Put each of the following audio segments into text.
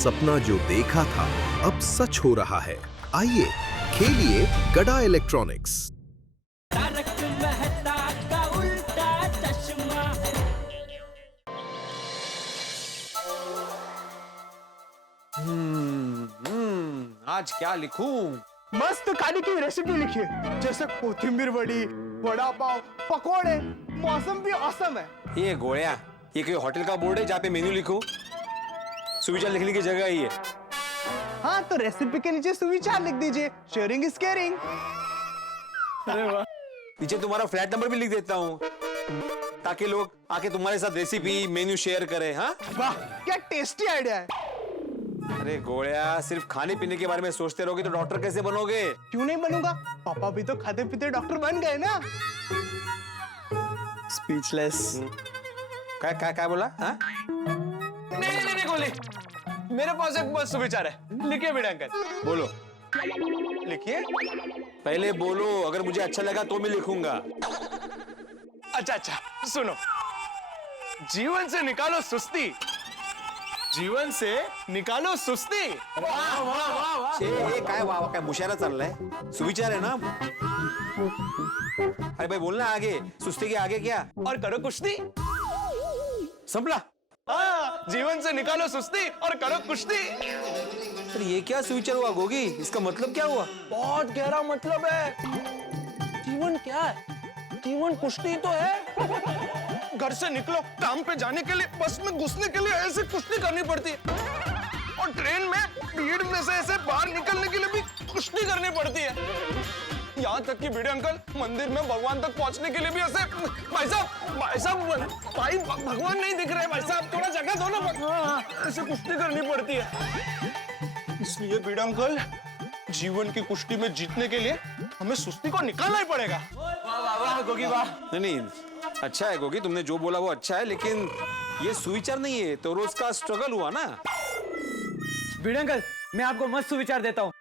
सपना जो देखा था अब सच हो रहा है। आइए खेलिए गड़ा इलेक्ट्रॉनिक्स। तारक मेहता का उल्टा चश्मा। आज क्या लिखूं? मस्त खाने की रेसिपी लिखिए, जैसे कोथिंबीर वड़ी, वड़ा पाव, पकोड़े। मौसम भी औसम है। ये गोया, ये कोई होटल का बोर्ड है जहाँ पे मेन्यू लिखूं? सुविचार लिखने की जगह ही है। हाँ, तो रेसिपी के नीचे सुविचार लिख दीजिए। Sharing is caring. अरे वाह। नीचे तुम्हारा फ्लैट नंबर भी लिख देता हूँ ताकि लोग आके तुम्हारे साथ रेसिपी मेन्यू शेयर करें। हाँ, वाह, क्या टेस्टी आइडिया है। अरे गोया, सिर्फ खाने पीने के बारे में सोचते रहोगे तो डॉक्टर कैसे बनोगे? क्यों नहीं बनूंगा? पापा भी तो खाते पीते डॉक्टर बन गए ना। स्पीचलेस। क्या बोला? हाँ? नहीं गोली, मेरे पास एक मस्त विचार है। लिखिए बेटा अंकल। बोलो। लिखिए। पहले बोलो, अगर मुझे अच्छा लगा तो मैं लिखूंगा। अच्छा, सुनो। जीवन से निकालो सुस्ती, जीवन से निकालो सुस्ती। वाह वाह वाह वाह। काय वाह वाह, काय मुशायरा चाललाय? सुविचार है ना? अरे भाई बोलना आगे, सुस्ती के आगे क्या? और करो कुश्ती। संपला। हाँ, जीवन से निकालो सुस्ती और करो कुश्ती। तो ये क्या सुविचार हुआ गोगी? इसका मतलब क्या हुआ? बहुत गहरा मतलब है। जीवन क्या है? जीवन कुश्ती तो है। घर से निकलो, काम पे जाने के लिए, बस में घुसने के लिए ऐसे कुश्ती करनी पड़ती है, और ट्रेन में भीड़ में से ऐसे बाहर निकलने के लिए भी कुश्ती करनी पड़ती है। यहाँ तक कि भिड़े अंकल, मंदिर में भगवान तक पहुंचने के लिए भी ऐसे, भाई साहब भाई भगवान नहीं दिख रहे भाई साहब, थोड़ा जगह दो ना। ऐसे कुश्ती करनी पड़ती है। इसलिए भिड़े अंकल, जीवन की कुश्ती में जीतने के लिए हमें सुस्ती को निकालना ही पड़ेगा। वाह गोगी वाह। नहीं, अच्छा है गोगी, तुमने जो बोला वो अच्छा है, लेकिन ये सुविचार नहीं है, तो रोज का स्ट्रगल हुआ ना। भिड़े अंकल, मैं आपको मस्त सुविचार देता हूँ।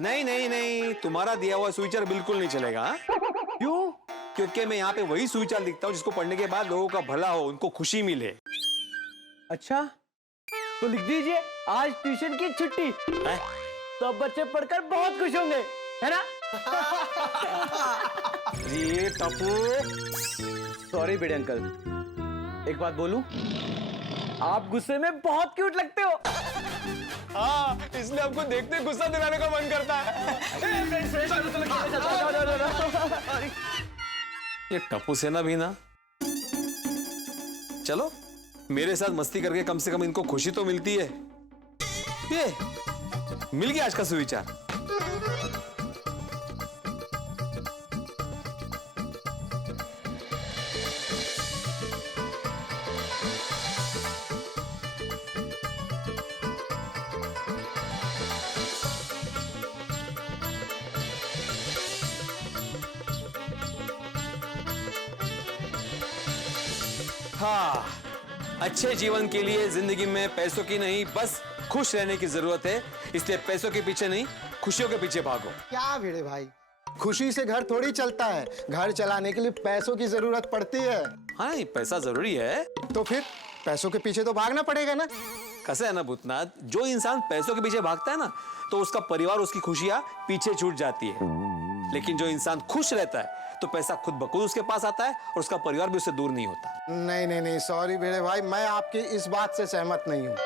नहीं, तुम्हारा दिया हुआ सुविचार बिल्कुल नहीं चलेगा। क्यों? क्योंकि मैं यहाँ पे वही सुविचार लिखता हूँ जिसको पढ़ने के बाद लोगों का भला हो, उनको खुशी मिले। अच्छा, तो लिख दीजिए, आज ट्यूशन की छुट्टी। है? सब बच्चे पढ़कर बहुत खुश होंगे, है ना? ये टप्पू। सॉरी भिड़े अंकल, एक बात बोलूं? आप गुस्से में बहुत क्यूट लगते हो। हाँ, इसलिए आपको देखते गुस्सा दिलाने का मन करता है। ये टप्पू सेना भी ना। चलो, मेरे साथ मस्ती करके कम से कम इनको खुशी तो मिलती है। ये मिल गया आज का सुविचार। हाँ, अच्छे जीवन के लिए जिंदगी में पैसों की नहीं, बस खुश रहने की जरूरत है। इसलिए पैसों के पीछे नहीं, खुशियों के पीछे भागो। क्या भिड़े भाई, खुशी से घर थोड़ी चलता है। घर चलाने के लिए पैसों की जरूरत पड़ती है। हाँ, ये पैसा जरूरी है। तो फिर पैसों के पीछे तो भागना पड़ेगा ना। कैसा है ना भूतनाथ, जो इंसान पैसों के पीछे भागता है ना, तो उसका परिवार, उसकी खुशियां पीछे छूट जाती है। लेकिन जो इंसान खुश रहता है तो पैसा खुद ब खुद उसके पास आता है और उसका परिवार भी उससे दूर नहीं होता। नहीं, सॉरी भिड़े भाई, मैं आपकी इस बात से सहमत नहीं हूँ।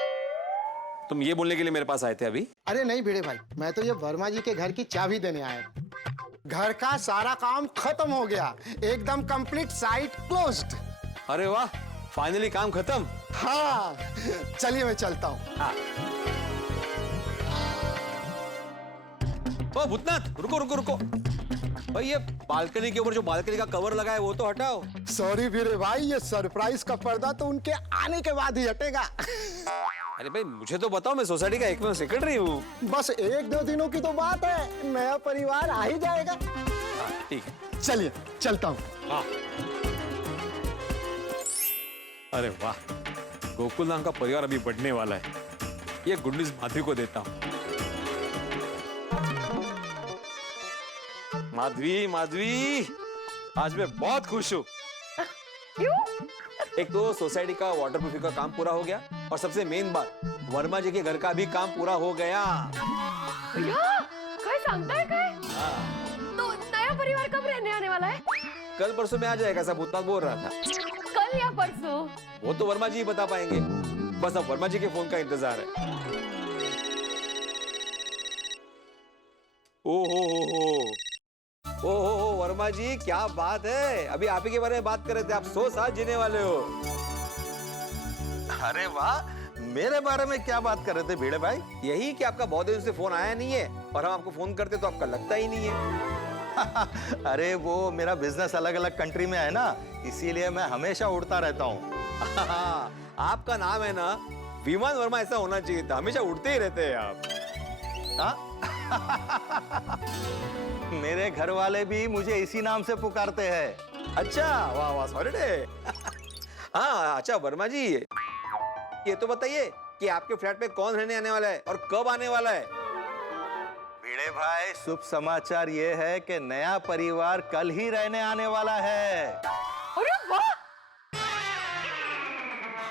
तुम ये बोलने के लिए मेरे पास आए थे अभी? अरे नहीं भिड़े भाई, मैं तो ये वर्मा जी के घर की चाबी देने आया। घर का सारा काम खत्म हो गया, एकदम कंप्लीट, साइट क्लोज्ड। अरे वाह, फाइनली काम खत्म। हाँ, चलिए मैं चलता हूँ। हाँ। ओ भूतनाथ, रुको। भाई ये बालकनी के ऊपर जो बालकनी का कवर लगा है वो तो हटाओ। सॉरी भिड़े भाई, ये सरप्राइज का पर्दा तो उनके आने के बाद ही हटेगा। अरे भाई मुझे तो बताओ, मैं सोसाइटी का एकमात्र सेक्रेटरी हूँ। बस 1-2 दिनों की तो बात है, नया परिवार आ ही जाएगा। ठीक है, चलिए चलता हूँ। हाँ। अरे वाह, गोकुल नाम का परिवार अभी बढ़ने वाला है। ये गुड न्यूज़ माधवी को देता हूँ। माधवी, आज मैं बहुत खुश हूँ। क्यों? एक तो सोसाइटी का वाटर प्रूफिंग का काम पूरा हो गया और सबसे मेन बात, वर्मा जी के घर का भी काम पूरा हो गया। भैया काय सांगताय काय? तो नया परिवार कब रहने आने वाला है? कल परसों में आ जाएगा, ऐसा भूतनाथ बोल रहा था। कल या परसों? वो तो वर्मा जी ही बता पाएंगे, बस अब वर्मा जी के फोन का इंतजार है। ओ वर्मा जी, क्या बात है, अभी आप ही के बारे में बात कर रहे थे, आप 100 साल जीने वाले हो। अरे वाह, मेरे बारे में क्या बात कर रहे थे भिड़े भाई? यही कि आपका बहुत दिन से फोन आया नहीं है, और हम आपको फोन करते तो आपका लगता ही नहीं है। अरे वो मेरा बिजनेस अलग अलग कंट्री में है ना, इसीलिए मैं हमेशा उड़ता रहता हूँ। आपका नाम है ना विमान वर्मा, ऐसा होना चाहिए था, हमेशा उड़ते ही रहते हैं आप। हाँ? मेरे घर वाले भी मुझे इसी नाम से पुकारते हैं। अच्छा, वाह वाह, सॉरी डे। हाँ अच्छा वर्मा जी, ये तो बताइए कि आपके फ्लैट में कौन रहने आने वाला है और कब आने वाला है? भिड़े भाई, शुभ समाचार ये है कि नया परिवार कल ही रहने आने वाला है। अरे वाह!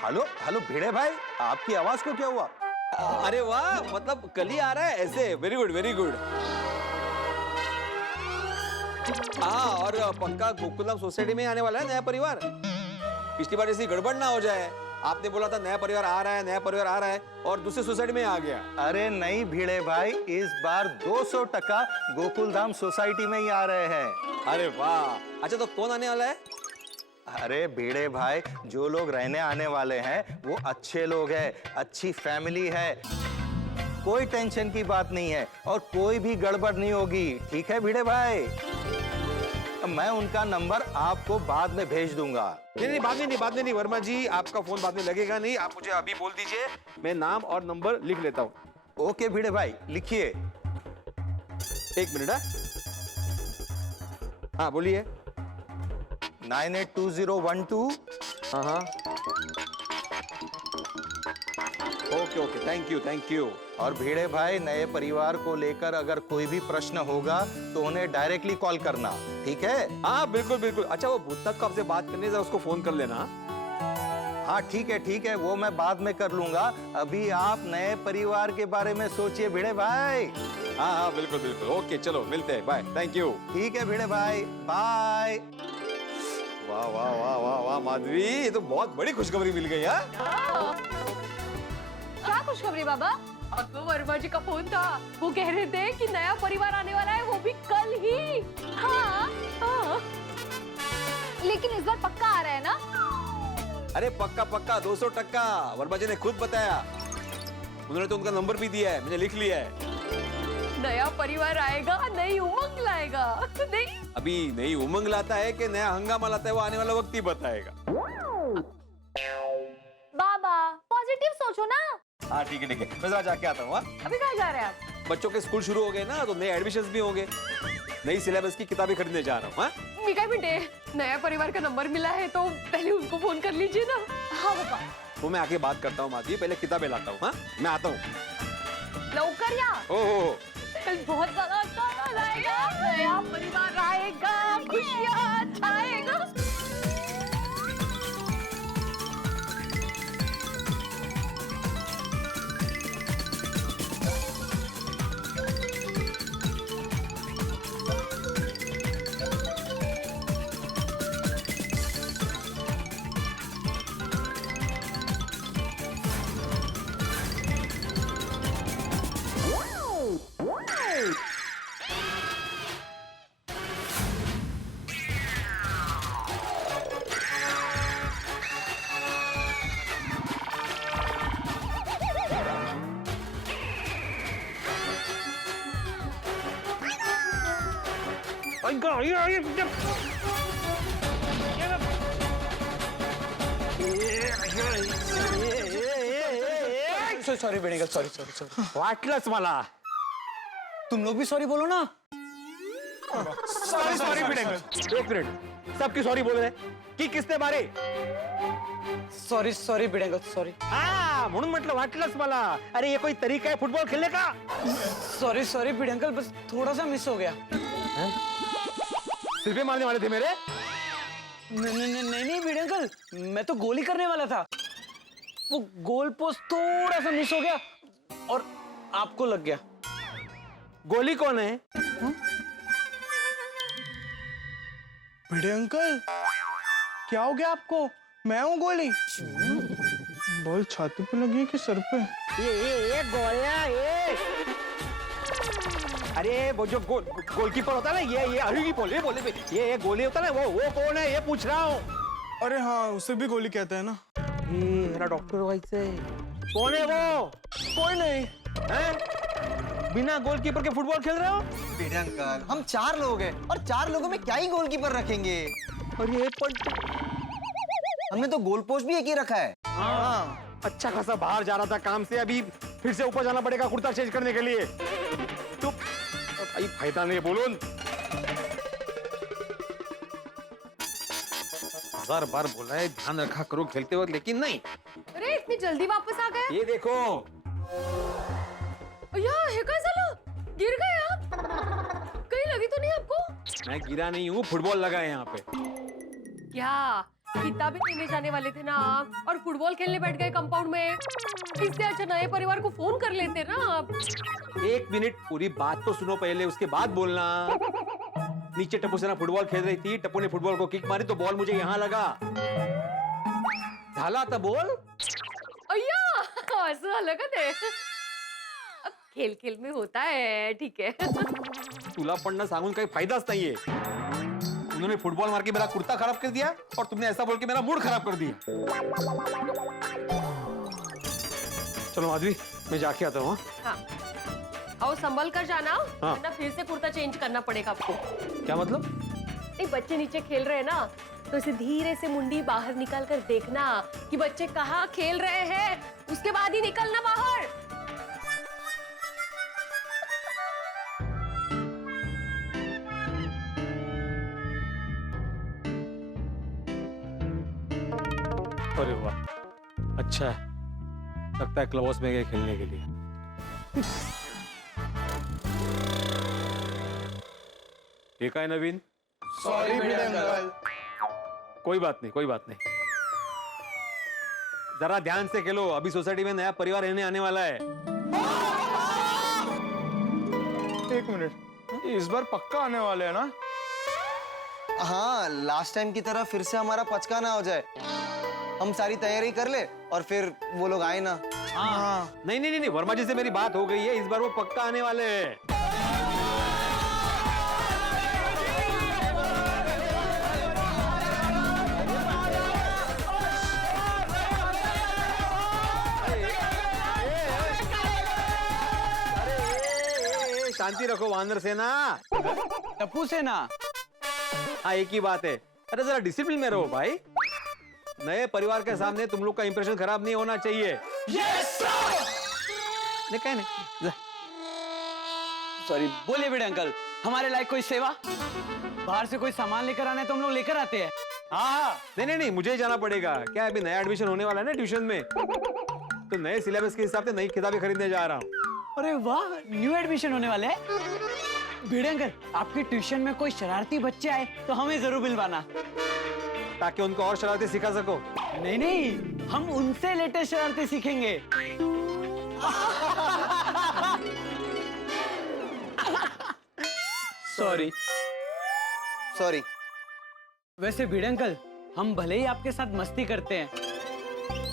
हेलो हेलो भिड़े भाई, आपकी आवाज को क्या हुआ? अरे वाह, मतलब कल ही आ रहा है ऐसे? Very good very good. हाँ, और पक्का गोकुलम सोसाइटी में आने वाला है नया परिवार। पिछली बार ऐसी गड़बड़ ना हो जाए, आपने बोला था नया परिवार आ रहा है, नया परिवार आ रहा है, और दूसरे सोसाइटी में आ गया। अरे नहीं भिड़े भाई, इस बार 200% गोकुलधाम सोसाइटी में ही आ रहे हैं। अरे वाह, अच्छा तो कौन आने वाला है? अरे भिड़े भाई, जो लोग रहने आने वाले हैं वो अच्छे लोग हैं, अच्छी फैमिली है, कोई टेंशन की बात नहीं है और कोई भी गड़बड़ नहीं होगी। ठीक है भिड़े भाई, मैं उनका नंबर आपको बाद में भेज दूंगा। नहीं बाद में नहीं वर्मा जी, आपका फोन बाद में लगेगा नहीं, आप मुझे अभी बोल दीजिए, मैं नाम और नंबर लिख लेता हूँ। ओके भिड़े भाई, लिखिए। एक मिनट। हाँ बोलिए। 982012। हाँ ओके, थैंक यू। और भिड़े भाई, नए परिवार को लेकर अगर कोई भी प्रश्न होगा तो उन्हें डायरेक्टली कॉल करना, ठीक है? हाँ बिल्कुल। अच्छा वो भूतनाथ को आपसे बात करनी, जरा उसको फोन कर लेना। हाँ ठीक है, वो मैं बाद में कर लूंगा। अभी आप नए परिवार के बारे में सोचिए भिड़े भाई। हाँ बिल्कुल। ओके चलो मिलते हैं, बाय, थैंक यू। ठीक है भिड़े भाई, बाय। वाह माधवी, ये तो बहुत बड़ी खुशखबरी मिल गई। हाँ क्या खुशखबरी बाबा? तो वर्मा जी का फोन था, वो कह रहे थे कि नया परिवार आने वाला है, वो भी कल ही। हाँ। लेकिन इस बार पक्का आ रहा है ना? अरे पक्का 200%, वर्मा जी ने खुद बताया, उन्होंने तो उनका नंबर भी दिया है, मैंने लिख लिया है। नया परिवार आएगा, नई उमंग लाएगा। नहीं अभी नई उमंग लाता है कि नया हंगामा लाता है, वो आने वाला वक्त ही बताएगा। बाबा पॉजिटिव सोचो ना। हाँ ठीक है, मैं जरा जाके आता हूँ। अभी कहाँ जा रहे हैं आप? बच्चों के स्कूल शुरू हो गए ना, तो नए एडमिशंस भी होंगे, नई सिलेबस की किताबें खरीदने जा रहा हूँ। मिका मिनटे, नया परिवार का नंबर मिला है तो पहले उनको फोन कर लीजिए ना। हाँ बाबा। तो मैं आके बात करता हूँ माधवी, पहले किताबें लाता हूँ। मैं आता हूँ। लौकर या ओहो, कल बहुत ज्यादा अच्छा आएगा, नया परिवार आएगा, खुशियाँ छाएगा। सॉरी बेड़ेगा, सॉरी। वाटलंच मला। तुम लोग भी सॉरी बोलो ना। सॉरी भिडेंगल, एक मिनट, सबकी सॉरी बोल रहे की किसने मारे? सॉरी बेड़ेगा, सॉरी। हाँ म्हणून म्हटलं वाटलंच मला। अरे ये कोई तरीका है फुटबॉल खेलने का? सॉरी बिड अंकल, बस थोड़ा सा मिस हो गया। सिर्फ मारने वाले थे मेरे? नहीं बिड अंकल, मैं तो गोली करने वाला था। वो गोल पोस्ट थोड़ा सा मिस हो गया और आपको लग गया। गोली कौन है? भिड़े अंकल, क्या हो गया आपको? मैं हूँ गोली। बॉल छाती पे लगी है कि सर पे? ये गोलियां ये। अरे वो जो गोलकीपर होता है ना, ये अरे बोले पे ये गोली होता है ना, वो कौन है ये पूछ रहा हूँ। अरे हाँ, उसे भी गोली कहते हैं ना। मेरा डॉक्टर भाई से कौन है वो? कोई नहीं। हैं? बिना गोलकीपर के फुटबॉल खेल रहे हो? भिड़े अंकल, हम 4 लोग हैं और 4 लोगों में क्या ही गोलकीपर रखेंगे। अरे हमने तो गोल पोस्ट भी एक ही रखा है। हाँ, अच्छा खासा बाहर जा रहा था काम से, अभी फिर से ऊपर जाना पड़ेगा कुर्ता चेंज करने के लिए। तो भाई फायदा नहीं बोलो। बार बार बोला है ध्यान रखा करो खेलते वक्त, लेकिन नहीं। अरे इतनी जल्दी वापस आ गए? ये देखो, अय्या, हे काय झालं? गिर गए आप? कहीं लगी तो नहीं आपको? मैं गिरा नहीं हूँ, फुटबॉल लगा है यहाँ पे। क्या किताबें लेने जाने वाले थे ना आप, और फुटबॉल खेलने बैठ गए कंपाउंड में? इससे अच्छा नए परिवार को फोन कर लेते ना आप। 1 मिनट, पूरी बात तो सुनो पहले, उसके बाद बोलना। नीचे टप्पू सेना फुटबॉल खेल रही थी, टप्पू ने फुटबॉल को किक मारी तो बॉल मुझे यहाँ लगा। झाला था बॉल। अय्या, असं झालं का ते? अब खेल खेल में होता है, ठीक है। तुला पढ़ना सांगून काही फायदाच नाहीये। उन्होंने फुटबॉल मार के मेरा कुर्ता खराब कर दिया और तुमने ऐसा बोल के मेरा मूड खराब कर दिया। चलो माधवी, मैं जाके आता हूँ। हाँ, आओ संभल कर जाना, हाँ। वरना फिर से कुर्ता चेंज करना पड़ेगा आपको। क्या मतलब? नहीं, बच्चे नीचे खेल रहे हैं ना, तो इसे धीरे से मुंडी बाहर निकाल कर देखना कि बच्चे कहाँ खेल रहे हैं, उसके बाद ही निकलना बाहर। अरे वाह, अच्छा है, लगता है क्लब हाउस में गए खेलने के लिए। ये क्या है नवीन? सॉरी भिड़े अंकल। कोई बात नहीं, कोई बात नहीं। जरा ध्यान से खेलो, अभी सोसाइटी में नया परिवार रहने आने वाला है। 1 मिनट, इस बार पक्का आने वाले हैं ना? हाँ, लास्ट टाइम की तरह फिर से हमारा पचका ना हो जाए। हम सारी तैयारी कर ले और फिर वो लोग आए ना। हाँ। नहीं नहीं नहीं, वर्मा जी से मेरी बात हो गई है, इस बार वो पक्का आने वाले हैं। शांति रखो वानर सेना। टप्पू सेना। हाँ, एक ही बात है, अरे जरा डिसिप्लिन में रहो भाई। नए परिवार के सामने तुम लोग का इंप्रेशन खराब नहीं होना चाहिए। नहीं, क्या नहीं। सॉरी, बोलिए भिड़े अंकल, हमारे लायक कोई सेवा? बाहर से कोई सामान लेकर आना है तो हम लोग लेकर आते हैं। हाँ, नहीं नहीं नहीं, मुझे ही जाना पड़ेगा। क्या अभी नया एडमिशन होने वाला है ना ट्यूशन में, तो नए सिलेबस के हिसाब से नई किताबें खरीदने जा रहा हूँ। अरे वाह, न्यू एडमिशन होने वाले हैं। भिड़े अंकल, आपके ट्यूशन में कोई शरारती बच्चे आए तो हमें जरूर मिलवाना, ताकि उनको और शरारतें सिखा सको। नहीं नहीं, हम उनसे लेटेस्ट शरारतें सीखेंगे। सॉरी। सॉरी। वैसे भिड़े अंकल, हम भले ही आपके साथ मस्ती करते हैं,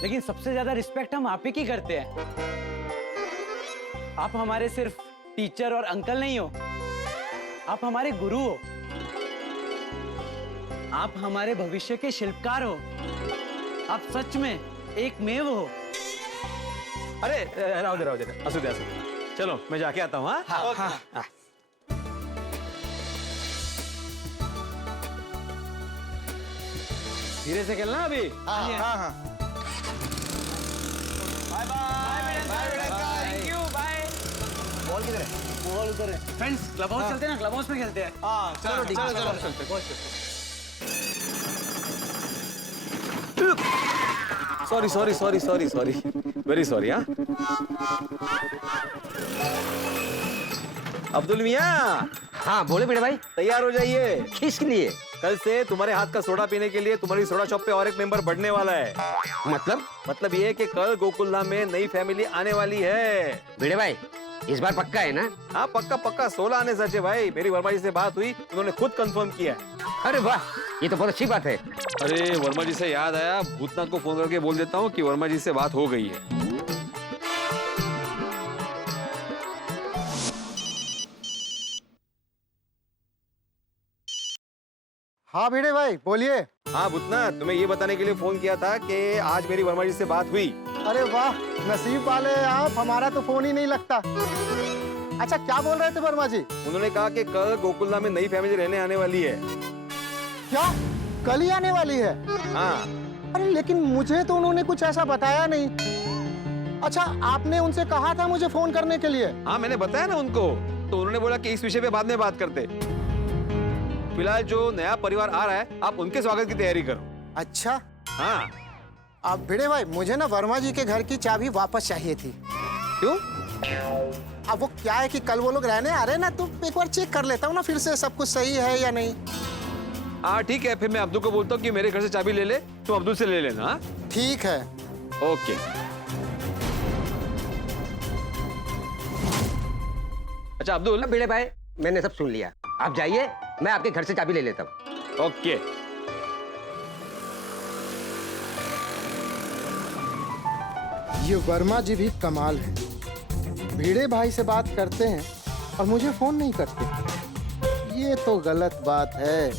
लेकिन सबसे ज्यादा रिस्पेक्ट हम आप ही की करते हैं। आप हमारे सिर्फ टीचर और अंकल नहीं हो, आप हमारे गुरु हो। आप हमारे भविष्य के शिल्पकार हो। आप सच में एक मेव हो। अरे राव दे, असू दे। चलो मैं जाके आता हूँ। हाँ। धीरे से खेलना अभी। हाँ। बॉल किधर है? बॉल उधर है। फ्रेंड्स, क्लब हाउस चलते हैं ना, क्लब हाउस में खेलते हैं। चलो ठीक है, चलो। Sorry, very sorry. हाँ, अब्दुल मियाँ, हाँ बोले बड़े भाई। तैयार हो जाइए, किसके लिए? कल से तुम्हारे हाथ का सोडा पीने के लिए तुम्हारी सोडा शॉप पे और एक मेंबर बढ़ने वाला है। मतलब ये कि कल गोकुल धाम में नई फैमिली आने वाली है। बड़े भाई इस बार पक्का है ना? हाँ पक्का पक्का, 16 आने सच है भाई। मेरी वर्मा जी से बात हुई, उन्होंने खुद कंफर्म किया है। अरे वाह, ये तो बहुत अच्छी बात है। अरे वर्मा जी से याद आया, भूतनाथ को फोन करके बोल देता हूँ कि वर्मा जी से बात हो गई है। हाँ भिड़े भाई बोलिए। हाँ भूतनाथ, तुम्हें ये बताने के लिए फोन किया था कि आज मेरी वर्मा जी से बात हुई। अरे वाह, नसीब वाले हैं आप, हमारा तो फोन ही नहीं लगता। अच्छा क्या बोल रहे थे वर्मा जी? उन्होंने कहा कि कल गोकुल धाम में नई फैमिली रहने आने वाली है। क्या कल ही आने वाली है? हाँ। अरे लेकिन मुझे तो उन्होंने कुछ ऐसा बताया नहीं। अच्छा आपने उनसे कहा था मुझे फोन करने के लिए? हाँ मैंने बताया ना उनको, तो उन्होंने बोला कि इस विषय पे बाद में बात करते। फिलहाल जो नया परिवार आ रहा है, आप उनके स्वागत की तैयारी करो। अच्छा। हाँ। अब भिड़े भाई मुझे ना वर्मा जी के घर की चाबी वापस चाहिए थी। क्यों? अब वो क्या है कि कल वो लोग रहने आ रहे हैं ना, तो एक बार चेक कर लेता हूँ ना फिर से सब कुछ सही है या नहीं। हाँ ठीक है, फिर मैं अब्दुल को बोलता हूँ कि मेरे घर से चाबी ले ले, तुम अब्दुल से ले लेना। हाँ? ठीक है। ओके। अच्छा अब्दुल। बड़े भाई मैंने सब सुन लिया, आप जाइए, मैं आपके घर से चाबी ले लेता हूँ। ओके। ये वर्मा जी भी कमाल है, भिड़े भाई से बात करते हैं और मुझे फोन नहीं करते। ये तो गलत बात है।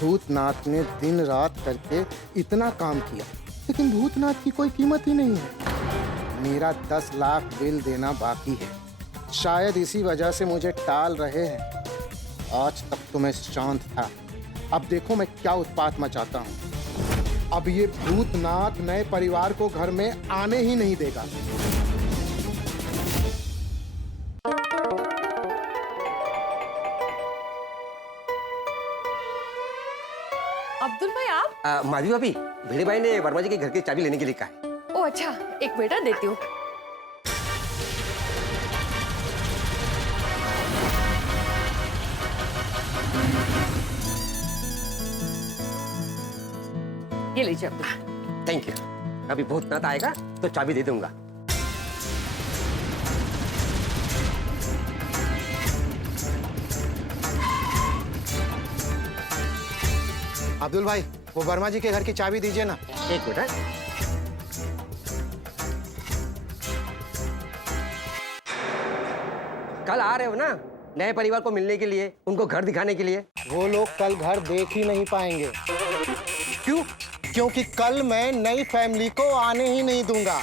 भूतनाथ ने दिन रात करके इतना काम किया, लेकिन भूतनाथ की कोई कीमत ही नहीं है। मेरा 10 लाख बिल देना बाकी है, शायद इसी वजह से मुझे टाल रहे हैं। आज तक तो मैं शांत था, अब देखो मैं क्या उत्पात मचाता हूँ। अब ये भूतनाथ नए परिवार को घर में आने ही नहीं देगा। अब्दुल भाई आप? माधवी भाभी, भिड़े भाई ने वर्मा जी के घर की चाबी लेने के लिए कहा है। ओ अच्छा, एक मिनट देती हूँ। ये लीजिए अब्दुल। Thank you. अभी भूतनाथ आएगा तो चाबी दे दूंगा। अब्दुल भाई वो वर्मा जी के घर की चाबी दीजिए ना। एक मिनट। कल आ रहे हो ना नए परिवार को मिलने के लिए, उनको घर दिखाने के लिए? वो लोग कल घर देख ही नहीं पाएंगे। क्यों? क्योंकि कल मैं नई फैमिली को आने ही नहीं दूंगा,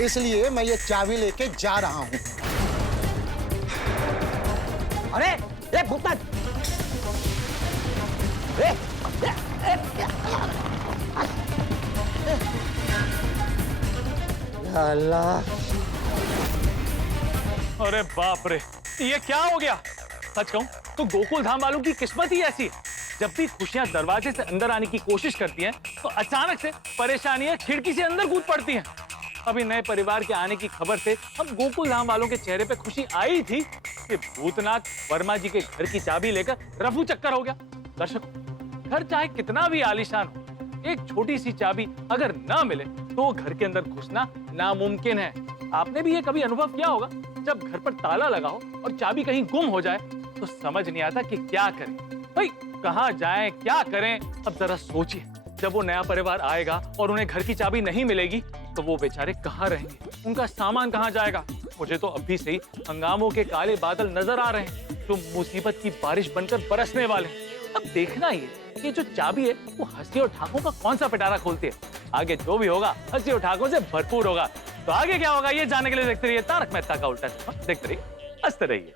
इसलिए मैं ये चाबी लेके जा रहा हूँ। अरे ये भूतनाथ! अल्लाह, अरे बाप रे, ये क्या हो गया? सच कहूं तो गोकुल धाम वालों की किस्मत ही ऐसी है, जब भी खुशियां दरवाजे से अंदर आने की कोशिश करती हैं, तो अचानक से परेशानियां खिड़की से अंदर कूद पड़ती हैं। अभी नए परिवार के आने की खबर से अब गोकुल धाम वालों के चेहरे पे खुशी आई थी कि भूतनाथ वर्मा जी के घर की चाबी लेकर रफू चक्कर हो गया। दर्शकों, घर चाहे कितना भी आलीशान हो, एक छोटी सी चाबी अगर ना मिले तो घर के अंदर घुसना नामुमकिन है। आपने भी ये कभी अनुभव किया होगा, जब घर पर ताला लगा हो और चाबी कहीं गुम हो जाए तो समझ नहीं आता कि क्या करें। भाई कहाँ जाएं, क्या करें? अब जरा सोचिए, जब वो नया परिवार आएगा और उन्हें घर की चाबी नहीं मिलेगी तो वो बेचारे कहाँ रहेंगे, उनका सामान कहाँ जाएगा? मुझे तो अभी से ही हंगामों के काले बादल नजर आ रहे हैं, जो मुसीबत की बारिश बनकर बरसने वाले हैं। अब देखना ही है कि जो चाबी है वो हंसी और ठाकों का कौन सा पिटारा खोलती है। आगे जो भी होगा हंसी और ठाकों से भरपूर होगा। तो आगे क्या होगा ये जानने के लिए देखते रहिए तारक मेहता का उल्टा चश्मा। देखते रहिए, हंसते रहिए।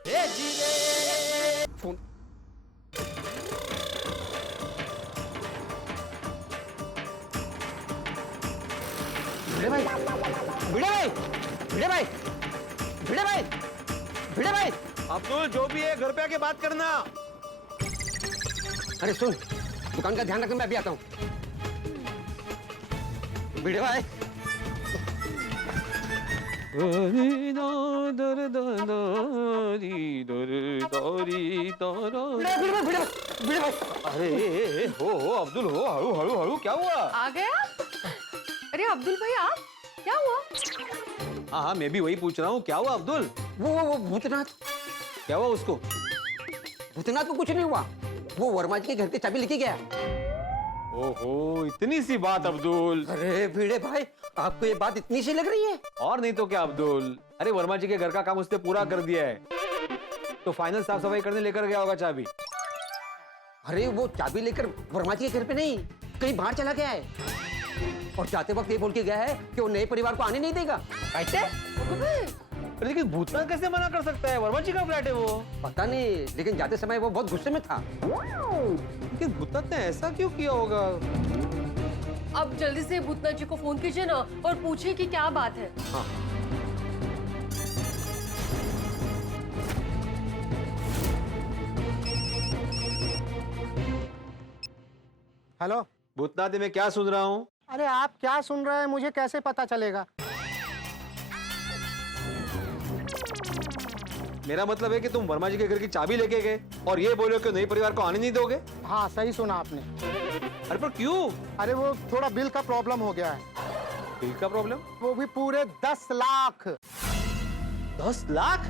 भिड़े भाई, भिड़े भाई, भिड़े भाई, भिड़े भाई, भिड़े भाई। अब्दुल जो भी है घर पे आके बात करना। अरे सुन, दुकान का ध्यान रखना, मैं अभी आता हूँ। भिड़े भाई। दरी दरी दरी दरी। अरे हो अब्दुल हो, हळू हळू हळू, क्या हुआ? आ गया? अरे अब्दुल भाई आप, क्या हुआ? हाँ हाँ, मैं भी वही पूछ रहा हूँ, क्या हुआ अब्दुल? वो भूतनाथ, क्या हुआ उसको? भूतनाथ को कुछ नहीं हुआ, वो वर्मा जी के घर की चाबी लेके गया। ओहो, इतनी सी बात अब्दुल। अरे भिड़े भाई, आपको ये बात इतनी सी लग रही है? और नहीं तो क्या अब्दुल, अरे वर्मा जी के घर का काम उसने पूरा कर दिया है, तो फाइनल साफ सफाई करने लेकर गया होगा चाबी। अरे वो चाबी लेकर वर्मा जी के घर पे नहीं, कहीं बाहर चला गया है, और जाते वक्त ये बोल के गया है कि वो नए परिवार को आने नहीं देगा। कैसे? अरे लेकिन भूतनाथ कैसे मना कर सकता है? वर्मा जी का फ्लैट है वो। पता नहीं, लेकिन जाते समय वो बहुत गुस्से में था। लेकिन भूतनाथ ने ऐसा क्यों किया होगा? अब जल्दी से भूतनाथ जी को फोन कीजिए ना और पूछिए कि क्या बात है। हाँ। हेलो। भूतनाथ, मैं क्या सुन रहा हूँ? अरे आप क्या सुन रहे हैं, मुझे कैसे पता चलेगा? मेरा मतलब है कि तुम वर्मा जी के घर की चाबी लेके गए और ये बोलो कि नए परिवार को आने नहीं दोगे। हाँ सही सुना आपने। अरे पर क्यों? अरे वो थोड़ा बिल का प्रॉब्लम हो गया है। बिल का प्रॉब्लम? वो भी पूरे 10 लाख। 10 लाख?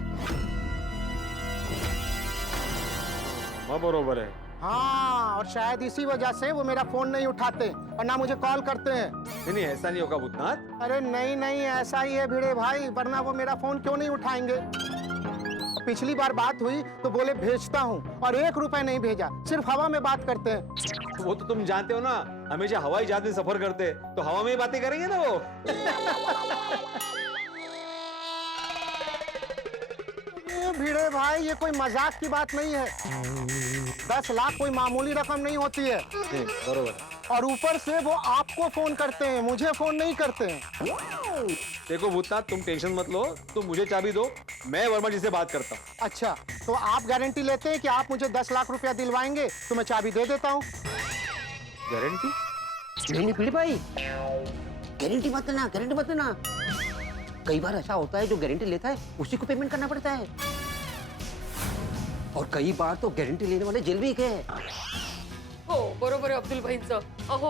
हाँ बरोबर है। हाँ, और शायद इसी वजह से वो मेरा फोन नहीं उठाते और ना मुझे कॉल करते हैं। नहीं ऐसा नहीं होगा भूतनाथ। अरे नहीं ऐसा ही है भिड़े भाई, वरना वो मेरा फोन क्यों नहीं उठाएंगे? पिछली बार बात हुई तो बोले भेजता हूँ, और 1 रुपए नहीं भेजा, सिर्फ हवा में बात करते हैं। वो तो तुम जानते हो ना, हमेशा हवाई जहाज में सफर करते, तो हवा में ही बातें करेंगे ना वो। भिड़े भाई, ये कोई मजाक की बात नहीं है। 10 लाख कोई मामूली रकम नहीं होती है। बरोबर। और ऊपर से वो आपको फोन करते हैं, मुझे फोन नहीं करते हैं। देखो भूतनाथ, तुम टेंशन मत लो, तुम मुझे चाबी दो, मैं वर्मा जी से बात करता हूँ। अच्छा, तो आप गारंटी लेते हैं कि आप मुझे 10 लाख रुपया दिलवाएंगे तो मैं चाबी दे देता हूँ। गारंटी? नहीं भिड़े भाई, गारंटी मत लेना, गारंटी मत लेना। कई बार ऐसा होता है, जो गारंटी लेता है उसी को पेमेंट करना पड़ता है, और कई बार तो गारंटी लेने वाले जेल भी गए। हो बरोबर है अब्दुल भाईंचं। अहो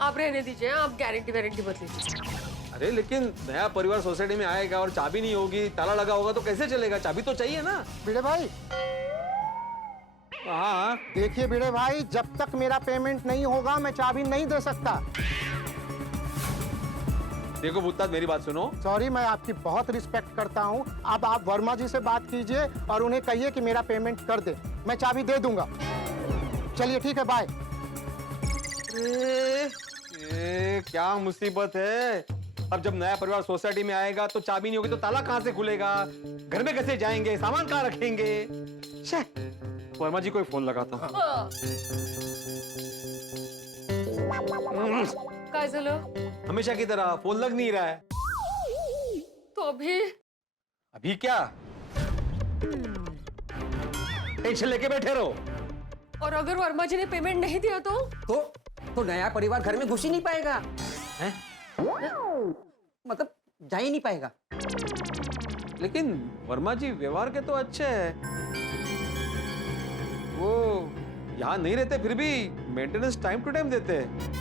आप रहने दीजिए, आप गारंटी वारंटी मत लीजिए। अरे लेकिन नया परिवार सोसाइटी में आएगा और चाबी नहीं होगी, ताला लगा होगा, तो कैसे चलेगा? चाबी तो चाहिए ना। भिड़े भाई, हाँ देखिए भिड़े भाई, जब तक मेरा पेमेंट नहीं होगा मैं चाबी नहीं दे सकता। देखो भूतनाथ, मेरी बात सुनो। सॉरी, मैं आपकी बहुत रिस्पेक्ट करता हूँ। अब आप वर्मा जी से बात कीजिए और उन्हें कहिए कि मेरा पेमेंट कर दे, मैं चाबी दे दूंगा। चलिए ठीक है, बाय। क्या मुसीबत है? अब जब नया परिवार सोसाइटी में आएगा तो चाबी नहीं होगी तो ताला कहाँ से खुलेगा? घर में कैसे जाएंगे? सामान कहाँ रखेंगे? वर्मा जी को ही फोन लगाता हूँ। काय झालं? हमेशा की तरह फोन लग नहीं रहा है। तो अभी क्या? टेंशन लेके बैठे रहो। और अगर वर्मा जी ने पेमेंट नहीं दिया तो नया परिवार घर में घुस ही नहीं पाएगा। हैं? मतलब जा ही नहीं पाएगा। लेकिन वर्मा जी व्यवहार के तो अच्छे हैं, वो यहाँ नहीं रहते फिर भी मेंटेनेंस टाइम टू टाइम देते हैं।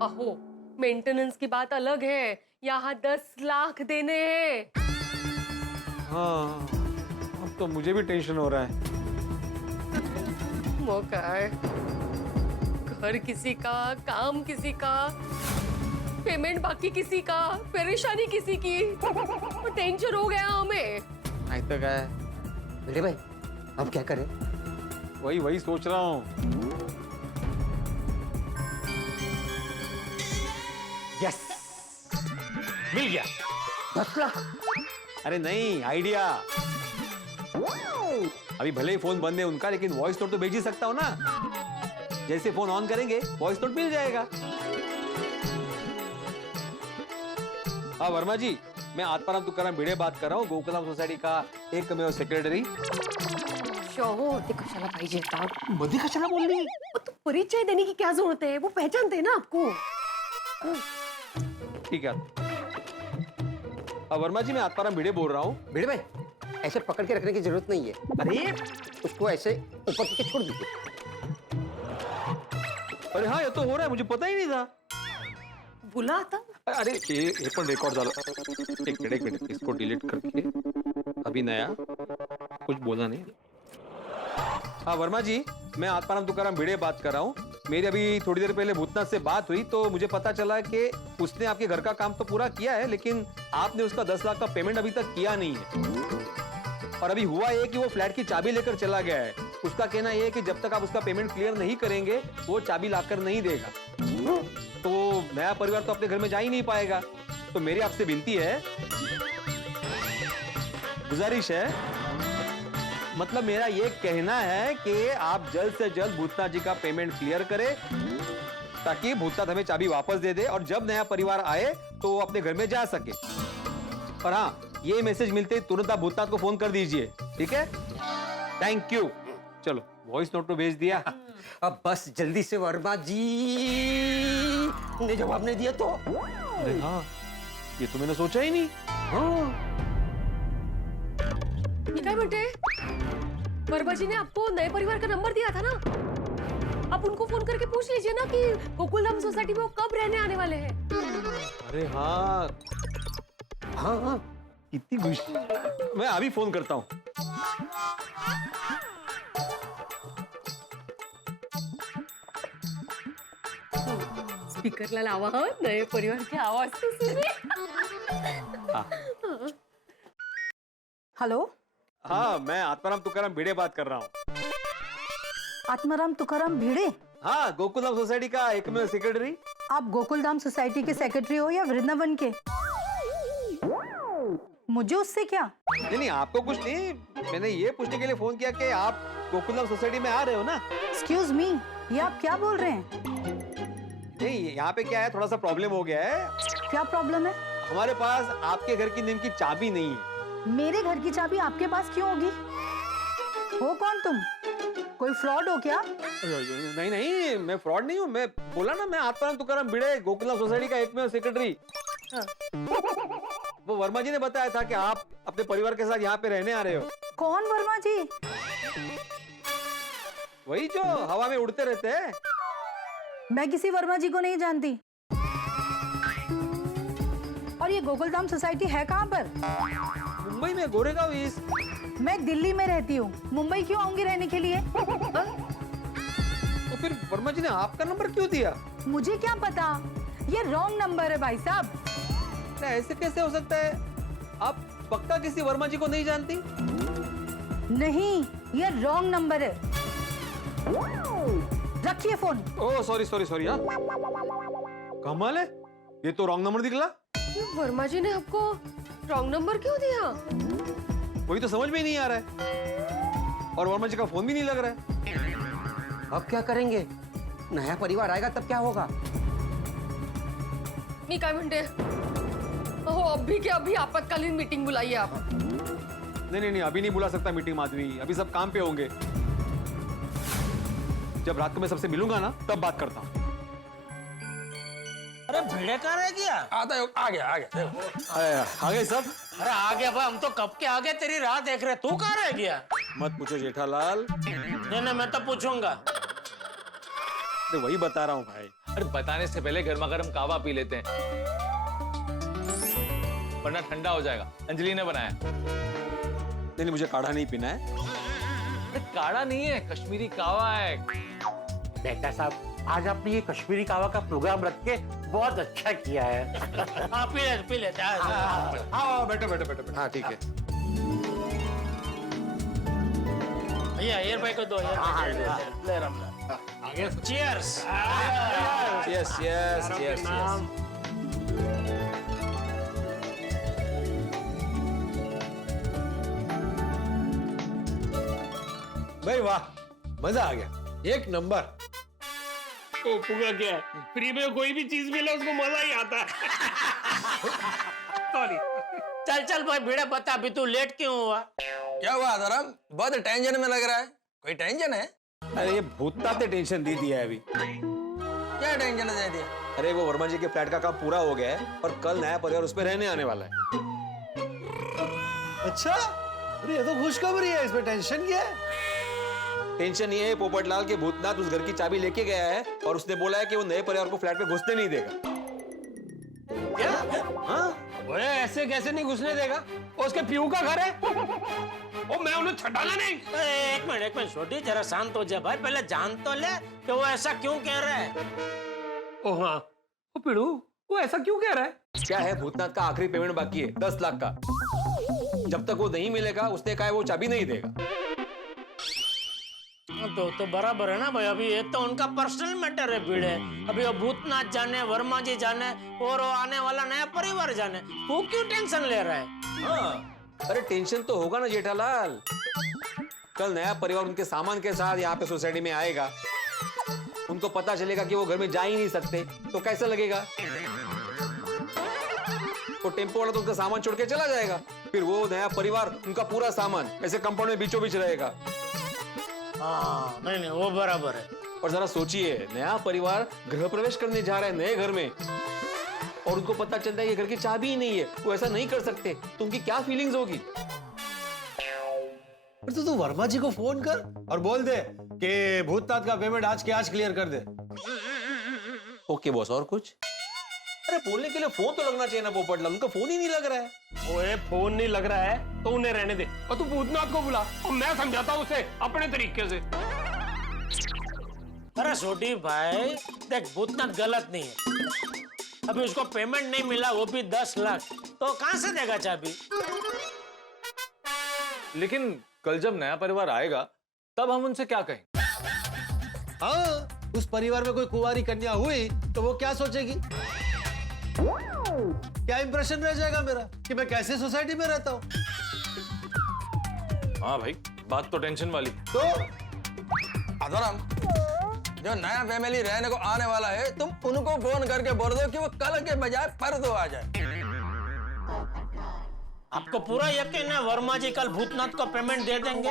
अहो, मेंटेनेंस की बात अलग है, यहाँ 10 लाख देने हैं। हाँ, अब तो मुझे भी टेंशन हो रहा है। मौका है, घर किसी का, काम किसी का, पेमेंट बाकी किसी का, परेशानी किसी की, टेंशन हो गया हमें। नहीं तो क्या है? भिड़े भाई, अब क्या करें? वही सोच रहा हूँ। यस, मिल गया 10 लाख। अरे नहीं, आइडिया। अभी भले ही फोन बंद है उनका, लेकिन वॉइस नोट तो भेज ही सकता हूँ ना। जैसे फोन ऑन करेंगे वॉइस नोट मिल जाएगा। हाँ वर्मा जी, मैं आत्माराम तुकाराम भिड़े बात कर रहा हूँ, गोकुलधाम सोसायटी का एकमेव सेक्रेटरी। ते कशाला पाहिजे का? मध्ये कशाला बोलली? तो परिचय देने की क्या जरूरत है? वो पहचानते हैं ना आपको। ठीक है। वर्मा जी मैं आत्माराम भिड़े बोल रहा हूँ। भिड़े भाई ऐसे पकड़ के रखने की जरूरत नहीं है। अरे उसको ऐसे ऊपर करके छोड़ दीजिए। अरे हाँ ये तो हो रहा है, मुझे पता ही नहीं था। बुला था अरे ये पण रेकॉर्ड झालं। एक मिनट इसको डिलीट करके अभी नया कुछ बोला नहीं। हाँ वर्मा जी मैं आत्माराम तुकाराम भिड़े बात कर रहा हूँ। मेरी अभी थोड़ी देर पहले भूतनाथ से बात हुई तो मुझे पता चला कि उसने आपके घर का काम तो पूरा किया है, लेकिन आपने उसका 10 लाख का पेमेंट अभी तक किया नहीं है। और अभी हुआ ये कि वो फ्लैट की चाबी लेकर चला गया है। उसका कहना यह है कि जब तक आप उसका पेमेंट क्लियर नहीं करेंगे वो चाबी लाकर नहीं देगा। तो नया परिवार तो अपने घर में जा ही नहीं पाएगा। तो मेरी आपसे विनती है, गुजारिश है, मतलब मेरा ये कहना है कि आप जल्द से जल्द भूतनाथ जी का पेमेंट क्लियर करें ताकि भूतनाथ हमें चाबी वापस दे दे और जब नया परिवार आए तो वो अपने घर में जा सके। और हाँ ये मैसेज मिलते ही तुरंत आप भूतनाथ को फोन कर दीजिए, ठीक है? Thank you. चलो वॉइस नोट तो भेज दिया। अब बस जल्दी से वर्मा जी ने जवाब नहीं दिया तो। अरे हाँ ये तो मैंने सोचा ही नहीं। हाँ ये क्या बेटे, वर्मा जी ने आपको नए परिवार का नंबर दिया था ना, आप उनको फोन करके पूछ लीजिए ना कि गोकुलधाम सोसाइटी में वो कब रहने आने वाले हैं। अरे हाँ हाँ हाँ कितनी खुशी। मैं अभी फोन करता हूँ। स्पीकरला लावा हं, नए परिवार की आवाज तो सुने। हेलो हाँ मैं आत्माराम तुकाराम भिड़े बात कर रहा हूँ। आत्माराम तुकाराम भिड़े, हाँ गोकुलधाम सोसाइटी का एकमेव सेक्रेटरी। आप गोकुलधाम सोसाइटी के सेक्रेटरी हो या वृंदावन के? मुझे उससे क्या? नहीं आपको कुछ नहीं, मैंने ये पूछने के लिए फोन किया कि आप गोकुलधाम सोसाइटी में आ रहे हो ना। एक्सक्यूज मी, ये आप क्या बोल रहे हैं? नहीं यहाँ पे क्या है, थोड़ा सा प्रॉब्लम हो गया है। क्या प्रॉब्लम है? हमारे पास आपके घर की नींद की चाबी नहीं है। मेरे घर की चाबी आपके पास क्यों होगी? हो कौन तुम? कोई फ्रॉड हो क्या? नहीं नहीं मैं फ्रॉड नहीं हूँ, मैं बोला ना मैं आत्माराम तुकाराम भिड़े गोकुलधाम सोसाइटी का एकमेव सेक्रेटरी। वो वर्मा जी ने बताया था कि आप अपने परिवार के साथ यहाँ पे रहने आ रहे हो। कौन वर्मा जी? वही जो हवा में उड़ते रहते हैं। मैं किसी वर्मा जी को नहीं जानती। और ये गोकुलधाम सोसाइटी है कहाँ पर? मुंबई में गोरेगांव ईस्ट। मैं दिल्ली में रहती हूँ, मुंबई क्यों आऊंगी रहने के लिए? तो फिर वर्मा जी ने आपका नंबर क्यों दिया? मुझे क्या पता, ये रॉन्ग नंबर है भाई साहब। ऐसे कैसे हो सकता है? आप पक्का किसी वर्मा जी को नहीं जानती? नहीं, ये रॉन्ग नंबर है। रखिए phone. Oh sorry sorry sorry. हाँ कमाल है, ये तो रॉन्ग नंबर निकला। वर्मा जी ने आपको रॉन्ग नंबर क्यों दिया? वही तो समझ में ही नहीं आ रहा है। और वर्मा जी का फोन भी नहीं लग रहा है। अब क्या करेंगे? नया परिवार आएगा तब क्या होगा? मी काय म्हणते, हो अभी के अभी आपातकालीन मीटिंग बुलाइए आप। नहीं अभी नहीं बुला सकता मीटिंग माधवी, अभी सब काम पे होंगे। जब रात को मैं सबसे मिलूंगा ना तब बात करता हूँ। अरे भिड़े कहाँ रह गया? आ गया आ गए सब? अरे आ गया भाई, हम तो कब के आ गए, तेरी राह देख रहे। तू कहाँ रह गया? मत पूछो जेठालाल। नहीं मैं तो पूछूंगा। तो वही बता रहा हूँ भाई। अरे बताने से पहले गर्मा गर्म कावा पी लेते हैं, वरना ठंडा हो जाएगा। अंजलि ने बनाया। नहीं मुझे काढ़ा नहीं पीना है। अरे काढ़ा नहीं है, कश्मीरी कावा है। बेटा साहब आज आपने ये कश्मीरी कावा का प्रोग्राम रख के बहुत अच्छा किया है। हाँ पी लेते। हाँ बैठो। हाँ ठीक है। भैया एयर भाई को दो। ले रहा। चीयर्स। यस। भाई वाह, मजा आ गया, एक नंबर। पुगा क्या है, फ्री में कोई भी चीज मिले उसको मजा ही आता है। सॉरी। चल भाई भिड़ा बता, अभी तू लेट क्यों हुआ? क्या हुआ आसाराम, बहुत टेंशन में लग रहा है। कोई टेंशन है? अरे ये भूतनाथ ने टेंशन दे दिया है अभी। क्या टेंशन दे दिया? अरे वो वर्मा जी के फ्लैट का काम पूरा हो गया है और कल नया परिवार उस पे रहने आने वाला है। अच्छा, अरे ये तो खुशखबरी है, इसमें टेंशन क्या है? टेंशन ये है पोपटलाल के भूतनाथ उस घर की चाबी लेके गया है और उसने बोला है कि वो नए परिवार को फ्लैट में घुसने नहीं देगा। क्या? हाँ? ओए ऐसे कैसे नहीं घुसने देगा? वो उसके पीऊ का घर है। ओ मैं उन्हें छटाना नहीं। एक मिनट छोटी, जरा शांत हो जा भाई, पहले जान तो ले कि वो ऐसा क्यों कह रहा है। ओ हाँ, ओ पिड़ू, वो ऐसा क्यों कह रहा है? क्या है, भूतनाथ का आखिरी पेमेंट बाकी है 10 लाख का। जब तक वो नहीं मिलेगा उसने कहा है वो चाबी नहीं देगा। तो बराबर है ना भाई, अभी ये तो उनका पर्सनल मैटर है भिड़े। अभी वो भूतनाथ जाने, वर्मा जी जाने और वो आने वाला नया परिवार जाने, वो क्यों टेंशन ले रहा है? हाँ, अरे टेंशन तो होगा ना जेठालाल। कल नया परिवार उनके सामान के साथ यहाँ पे सोसाइटी में आएगा, उनको पता चलेगा कि वो घर में जा ही नहीं सकते, तो कैसा लगेगा? तो टेम्पो वाला तो उनका सामान छोड़ के चला जाएगा, फिर वो नया परिवार उनका पूरा सामान ऐसे कंपाउंड में बीचों बीच रहेगा। हाँ, नहीं वो बराबर है। और जरा सोचिए, नया परिवार गृह प्रवेश करने जा रहा है नए घर में और उनको पता चलता है कि घर की चाबी ही नहीं है, वो ऐसा नहीं कर सकते, तो उनकी क्या फीलिंग्स होगी? तो तू वर्मा जी को फोन कर और बोल दे कि भूतनाथ का पेमेंट आज के आज क्लियर कर दे। ओके बॉस, और कुछ? अरे बोलने के लिए फोन तो लगना चाहिए ना पोपटलाल, उनका फोन ही नहीं लग रहा है। ओए फोन नहीं लग रहा है तो उन्हें रहने दे और तू भूतनाथ को बुला और मैं समझाता हूँ उसे अपने तरीके से। अरे छोटी भाई देख, भूतनाथ गलत नहीं है। अभी उसको पेमेंट नहीं मिला, वो भी 10 लाख, तो कहां से देगा चाबी? लेकिन कल जब नया परिवार आएगा तब हम उनसे क्या कहेंगे? हाँ, उस परिवार में कोई कुंवारी कन्या हुई तो वो क्या सोचेगी? क्या इंप्रेशन रह जाएगा मेरा कि मैं कैसे सोसाइटी में रहता हूँ? हाँ भाई, बात तो टेंशन वाली। तो आसाराम, जो नया फैमिली रहने को आने वाला है, तुम उनको फोन करके बोल दो कि वो कल के बजाय परसों आ जाए। आपको पूरा यकीन है वर्मा जी कल भूतनाथ को पेमेंट दे देंगे?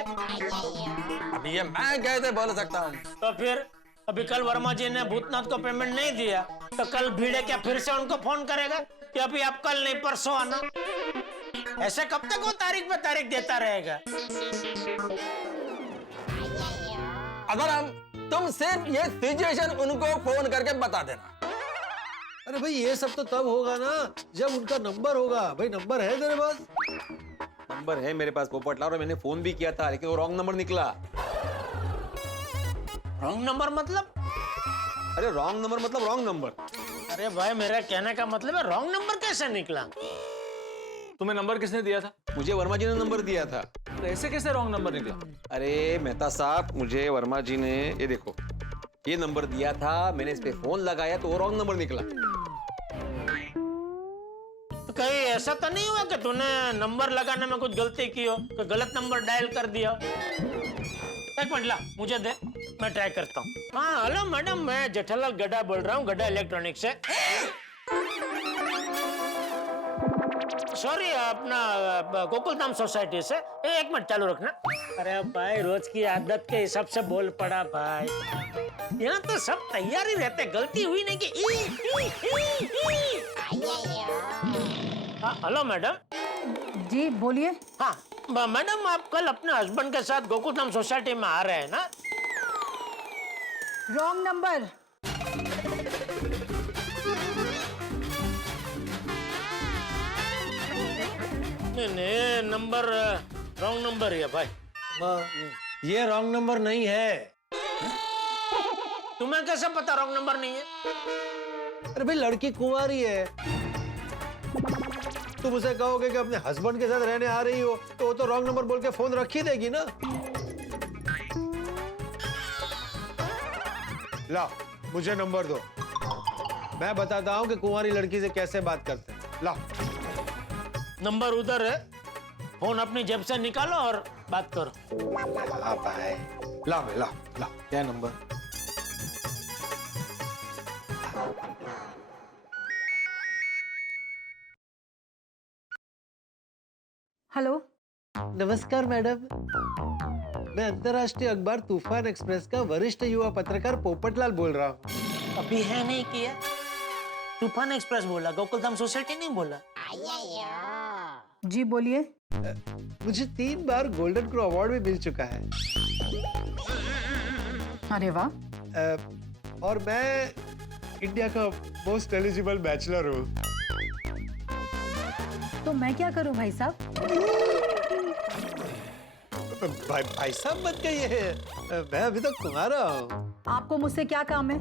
अभी ये मैं कैसे बोल सकता हूँ? तो फिर अभी कल वर्मा जी ने भूतनाथ को पेमेंट नहीं दिया तो कल भिड़े क्या फिर से उनको फोन करेगा कि अभी आप कल नहीं परसों आना? ऐसे कब तक वो तारीख पे तारीख देता रहेगा? आसाराम, तुम सिर्फ ये सिचुएशन उनको फोन करके बता देना। अरे भाई ये सब तो तब होगा ना जब उनका नंबर होगा। भाई नंबर है तेरे पास? नंबर है मेरे पास पोपटलाल, और मैंने फोन भी किया था लेकिन वो रॉन्ग नंबर निकला। रॉन्ग नंबर मतलब? अरे रॉन्ग नंबर मतलब रॉन्ग नंबर। अरे भाई मेरा कहने का मतलब है रॉन्ग नंबर कैसे निकला? तुम्हें नंबर किसने दिया था? मुझे वर्मा जी ने नंबर दिया था। तो ऐसे कैसे रॉन्ग नंबर निकला? अरे मेहता साहब, मुझे वर्मा जी ने ये देखो ये नंबर दिया था, मैंने इस पे फोन लगाया तो वो रॉन्ग नंबर निकला। तो कहीं ऐसा तो नहीं हुआ कि तूने नंबर लगाने में कुछ गलती की हो, तो गलत नंबर डायल कर दिया हो? एक मिनट ला, मुझे दे, मैं ट्राई करता हूँ। हाँ हेलो मैडम, मैं जेठालाल गड्ढा बोल रहा हूँ, गड्ढा इलेक्ट्रॉनिक्स से। सॉरी, अपना गोकुलधाम सोसाइटी से। एक मिनट चालू रखना। अरे भाई रोज की आदत के हिसाब से बोल पड़ा भाई, यहाँ तो सब तैयारी रहते, गलती हुई नहीं कि हाँ हेलो मैडम। जी बोलिए। हाँ मैडम, आप कल अपने हस्बैंड के साथ गोकुलधाम सोसाइटी में आ रहे हैं ना? Wrong number. नहीं नंबर रॉन्ग नंबर है भाई। ये रॉन्ग नंबर नहीं है। तुम्हें कैसे पता रॉन्ग नंबर नहीं है? अरे भाई लड़की कुंवारी है, तुम उसे कहोगे कि अपने हस्बैंड के साथ रहने आ रही हो तो वो तो रॉन्ग नंबर बोल के फोन रख ही देगी ना। ला मुझे नंबर दो, मैं बताता हूँ कि कुंवारी लड़की से कैसे बात करते हैं। ला नंबर उधर है, फोन अपनी जेब से निकालो और बात करो। ला भाई ला ला, क्या नंबर? हेलो। नमस्कार मैडम, मैं अंतर्राष्ट्रीय अखबार तूफान एक्सप्रेस का वरिष्ठ युवा पत्रकार पोपटलाल बोल रहा हूँ। अभी है नहीं किया, तूफान एक्सप्रेस बोला, गोकुलधाम सोसाइटी नहीं बोला। जी बोलिए। मुझे 3 बार गोल्डन क्रो अवार्ड भी मिल चुका है। अरे वाह। और मैं इंडिया का मोस्ट एलिजिबल बैचलर हूँ। तो मैं क्या करूं भाई साहब? भाई साहब मत कहिए, मैं अभी तक कुंवारा हूँ। आपको मुझसे क्या काम है?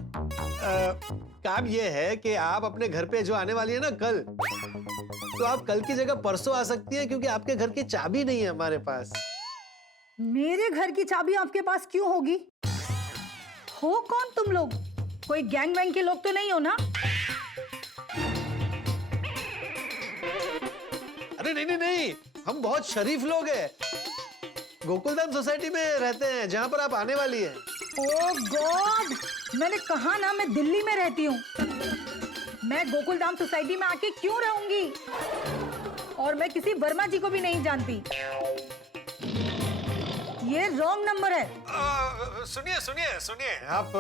काम ये है कि आप अपने घर पे जो आने वाली है ना कल, तो आप कल की जगह परसों आ सकती है, क्योंकि आपके घर की चाबी नहीं है हमारे पास। मेरे घर की चाबी आपके पास क्यों होगी? हो कौन तुम लोग? कोई गैंग वैंग के लोग तो नहीं हो ना? अरे नहीं नहीं नहीं, हम बहुत शरीफ लोग हैं। गोकुलधाम सोसाइटी में रहते हैं, जहाँ पर आप आने वाली है। ओह गॉड, मैंने कहा ना मैं दिल्ली में रहती हूँ। मैं गोकुलधाम सोसाइटी में आके क्यों रहूंगी? और मैं किसी वर्मा जी को भी नहीं जानती। ये रॉन्ग नंबर है। सुनिए सुनिए सुनिए, आप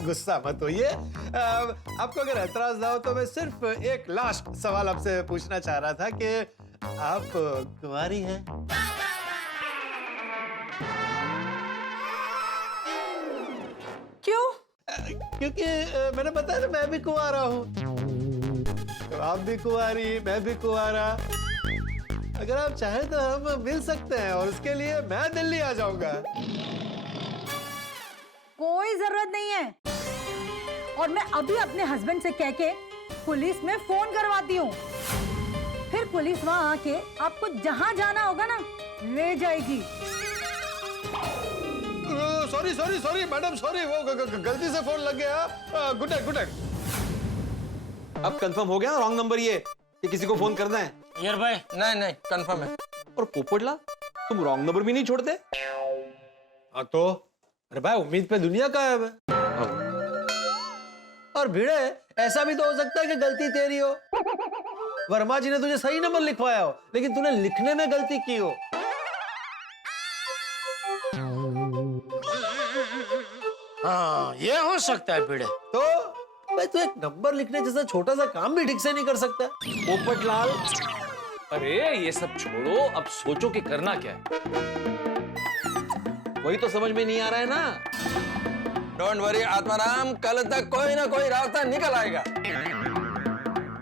गुस्सा मत होइए। आपको अगर एतराज ना हो तो मैं सिर्फ एक लास्ट सवाल आपसे पूछना चाह रहा था कि आप कुंवारी हैं? क्यों? क्योंकि मैंने बताया ना, मैं भी कुंवारा हूँ। तो आप भी कुंवारी, मैं भी कुंवारा। अगर आप चाहें तो हम मिल सकते हैं, और उसके लिए मैं दिल्ली आ जाऊंगा। कोई जरूरत नहीं है। और मैं अभी अपने हस्बैंड से कह के पुलिस में फोन करवाती हूँ। फिर पुलिस वहाँ आके आपको जहाँ जाना होगा ना ले जाएगी। Sorry sorry sorry madam, sorry, वो गलती से फोन लग गया। Good night good night. अब कंफर्म हो गया ना रॉन्ग नंबर ये कि किसी को फोन करना है? यार भाई नहीं नहीं कंफर्म है। और पोपटला, तुम रॉन्ग नंबर भी नहीं छोड़ते? तो अरे भाई, उम्मीद पे दुनिया का है। और भिड़े, ऐसा भी तो हो सकता है कि गलती तेरी हो। वर्मा जी ने तुझे सही नंबर लिखवाया हो, लेकिन तूने लिखने में गलती की हो। हाँ, ये हो सकता है भिड़े। तो भाई, तू एक नंबर लिखने जैसा छोटा सा काम भी ठीक से नहीं कर सकता। पोपटलाल, अरे ये सब छोड़ो, अब सोचो कि करना क्या है। वही तो समझ में नहीं आ रहा है ना। डोंट वरी आत्माराम, कल तक कोई ना कोई रास्ता निकल आएगा।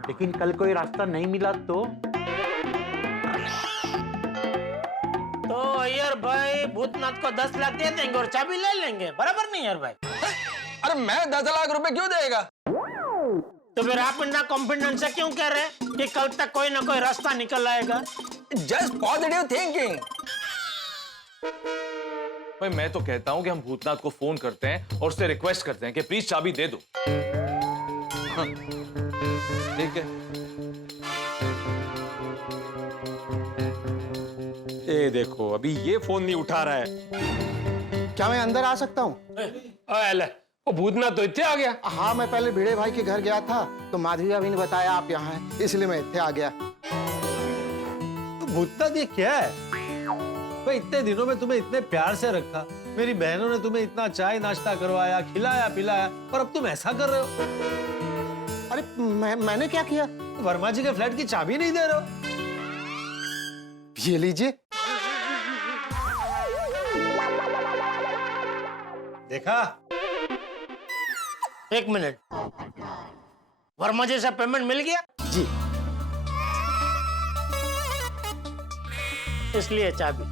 लेकिन कल कोई रास्ता नहीं मिला तो? यार भाई, भूतनाथ को 10 लाख दे देंगे और चाबी ले लेंगे, बराबर नहीं यार भाई? अरे मैं 10 लाख रुपए क्यों देगा? तो फिर आप इतना कॉन्फिडेंस से क्यों कह रहे हैं कि कल तक कोई ना कोई रास्ता निकल आएगा? Just positive thinking. भाई मैं तो कहता हूं कि हम भूतनाथ को फोन करते हैं और उससे रिक्वेस्ट करते हैं कि प्लीज चाबी दे दो। ठीक है। ये देखो, अभी ये फोन नहीं उठा रहा है। क्या मैं अंदर आ सकता हूँ? वो भूतनाथ तो इतने आ गया। हाँ, मैं पहले भिड़े भाई के घर गया था, तो माधवी अभी ने बताया आप यहाँ हैं, इसलिए मैं इतने आ गया। तो भूतनाथ ये क्या है भाई? इतने दिनों में तुम्हें इतने प्यार से रखा, मेरी बहनों ने तुम्हें इतना चाय नाश्ता करवाया, खिलाया पिलाया, और अब तुम ऐसा कर रहे हो? अरे मैंने क्या किया? वर्मा जी के फ्लैट की चाबी नहीं दे रहे हो? ये लीजिए। देखा? एक मिनट, वर्मा जी से पेमेंट मिल गया? जी। इसलिए चाबी।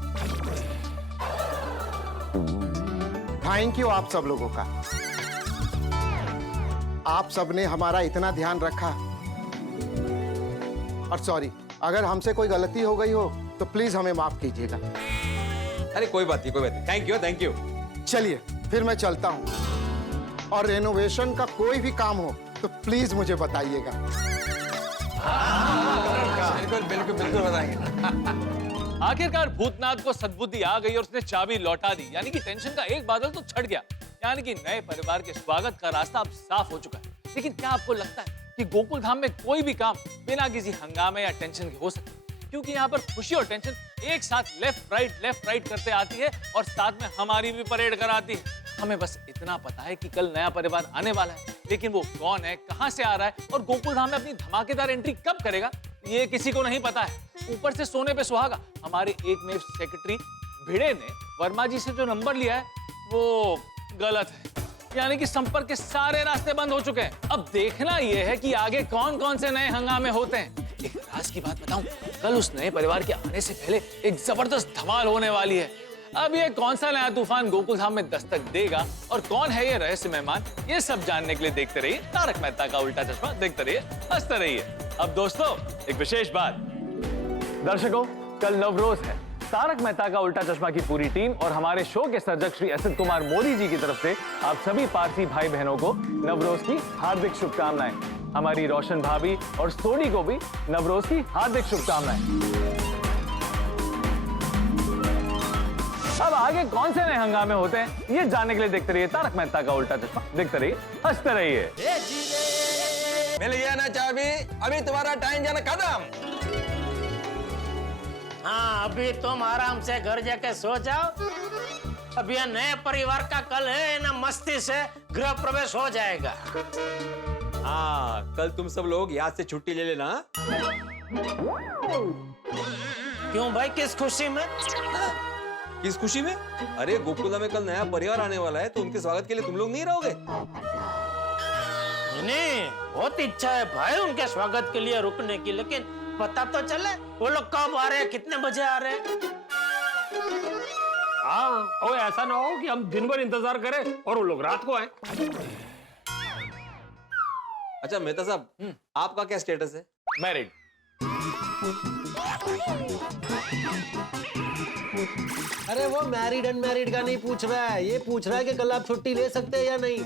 थैंक यू आप सब लोगों का। आप सबने हमारा इतना ध्यान रखा। और सॉरी, अगर हमसे कोई गलती हो गई हो तो प्लीज हमें माफ कीजिएगा। अरे कोई बात नहीं, कोई बात नहीं। Thank you, thank you. चलिए फिर मैं चलता हूँ, और रेनोवेशन का कोई भी काम हो तो प्लीज मुझे बताइएगा। बिल्कुल बिल्कुल बिल्कुल बताएंगे। आखिरकार भूतनाथ को सद्बुद्धि आ गई और उसने चाबी लौटा दी, यानी कि टेंशन का एक बादल तो छट गया। यानी कि नए परिवार के स्वागत का रास्ता अब साफ हो चुका है। लेकिन क्या आपको लगता है कि गोकुल धाम में कोई भी काम बिना किसी हंगामे या टेंशन के हो सकता है? क्योंकि यहाँ पर खुशी और टेंशन एक साथ लेफ्ट राइट करते आती है, और साथ में हमारी भी परेड कराती है। हमें बस इतना पता है कि कल नया परिवार आने वाला है, लेकिन वो कौन है, कहां से आ रहा है और गोकुल धाम में अपनी धमाकेदार एंट्री कब करेगा, ये किसी को नहीं पता है। ऊपर से सोने पे सुहागा। हमारे एक में सेक्रेटरी भिड़े ने वर्मा जी से जो नंबर लिया है वो गलत है, यानी कि संपर्क के सारे रास्ते बंद हो चुके हैं। अब देखना यह है कि आगे कौन कौन से नए हंगामे होते हैं। एक राज की बात बताऊं, कल उस नए परिवार के आने से पहले एक जबरदस्त धमाल होने वाली है। अब ये कौन सा नया तूफान गोकुल धाम में दस्तक देगा और कौन है ये रहस्य मेहमान, ये सब जानने के लिए देखते रहिए तारक मेहता का उल्टा चश्मा। देखते रहिए, हंसते रहिए। अब दोस्तों एक विशेष बात, दर्शकों कल नवरोज है। तारक मेहता का उल्टा चश्मा की पूरी टीम और हमारे शो के सर्जक श्री असित कुमार मोदी जी की तरफ से आप सभी पारसी भाई बहनों को नवरोज की हार्दिक शुभकामनाएं। हमारी रोशन भाभी और सोनी को भी नवरोज की हार्दिक शुभकामनाएं। अब आगे कौन से नए हंगामे होते हैं ये जानने के लिए देखते रहिए तारक मेहता का उल्टा चश्मा। देखते रहिए, हंसते रहिए। मिल गया ना चाबी, अभी तुम्हारा टाइम जाना खत्म। हाँ, अभी तुम आराम से घर जाके सो जाओ। अब यह नए परिवार का कल है ना, मस्ती से गृह प्रवेश हो जाएगा। हाँ, कल तुम सब लोग यहाँ से छुट्टी ले लेना। क्यों भाई, किस खुशी में? किस खुशी में? अरे गोकुला में कल नया परिवार आने वाला है, तो उनके स्वागत के लिए तुम लोग नहीं रहोगे? नहीं, बहुत इच्छा है भाई उनके स्वागत के लिए रुकने की, लेकिन पता तो चले वो लोग कब आ रहे हैं, कितने बजे आ रहे हैं। हाँ, और ऐसा ना हो कि हम दिन भर इंतजार करें और वो लोग रात को आए। अच्छा मेहता साहब, आपका क्या स्टेटस है? मैरिड। अरे वो मैरिड अनमैरिड का नहीं पूछ रहा है, ये पूछ रहा है कि कल आप छुट्टी ले सकते हैं या नहीं।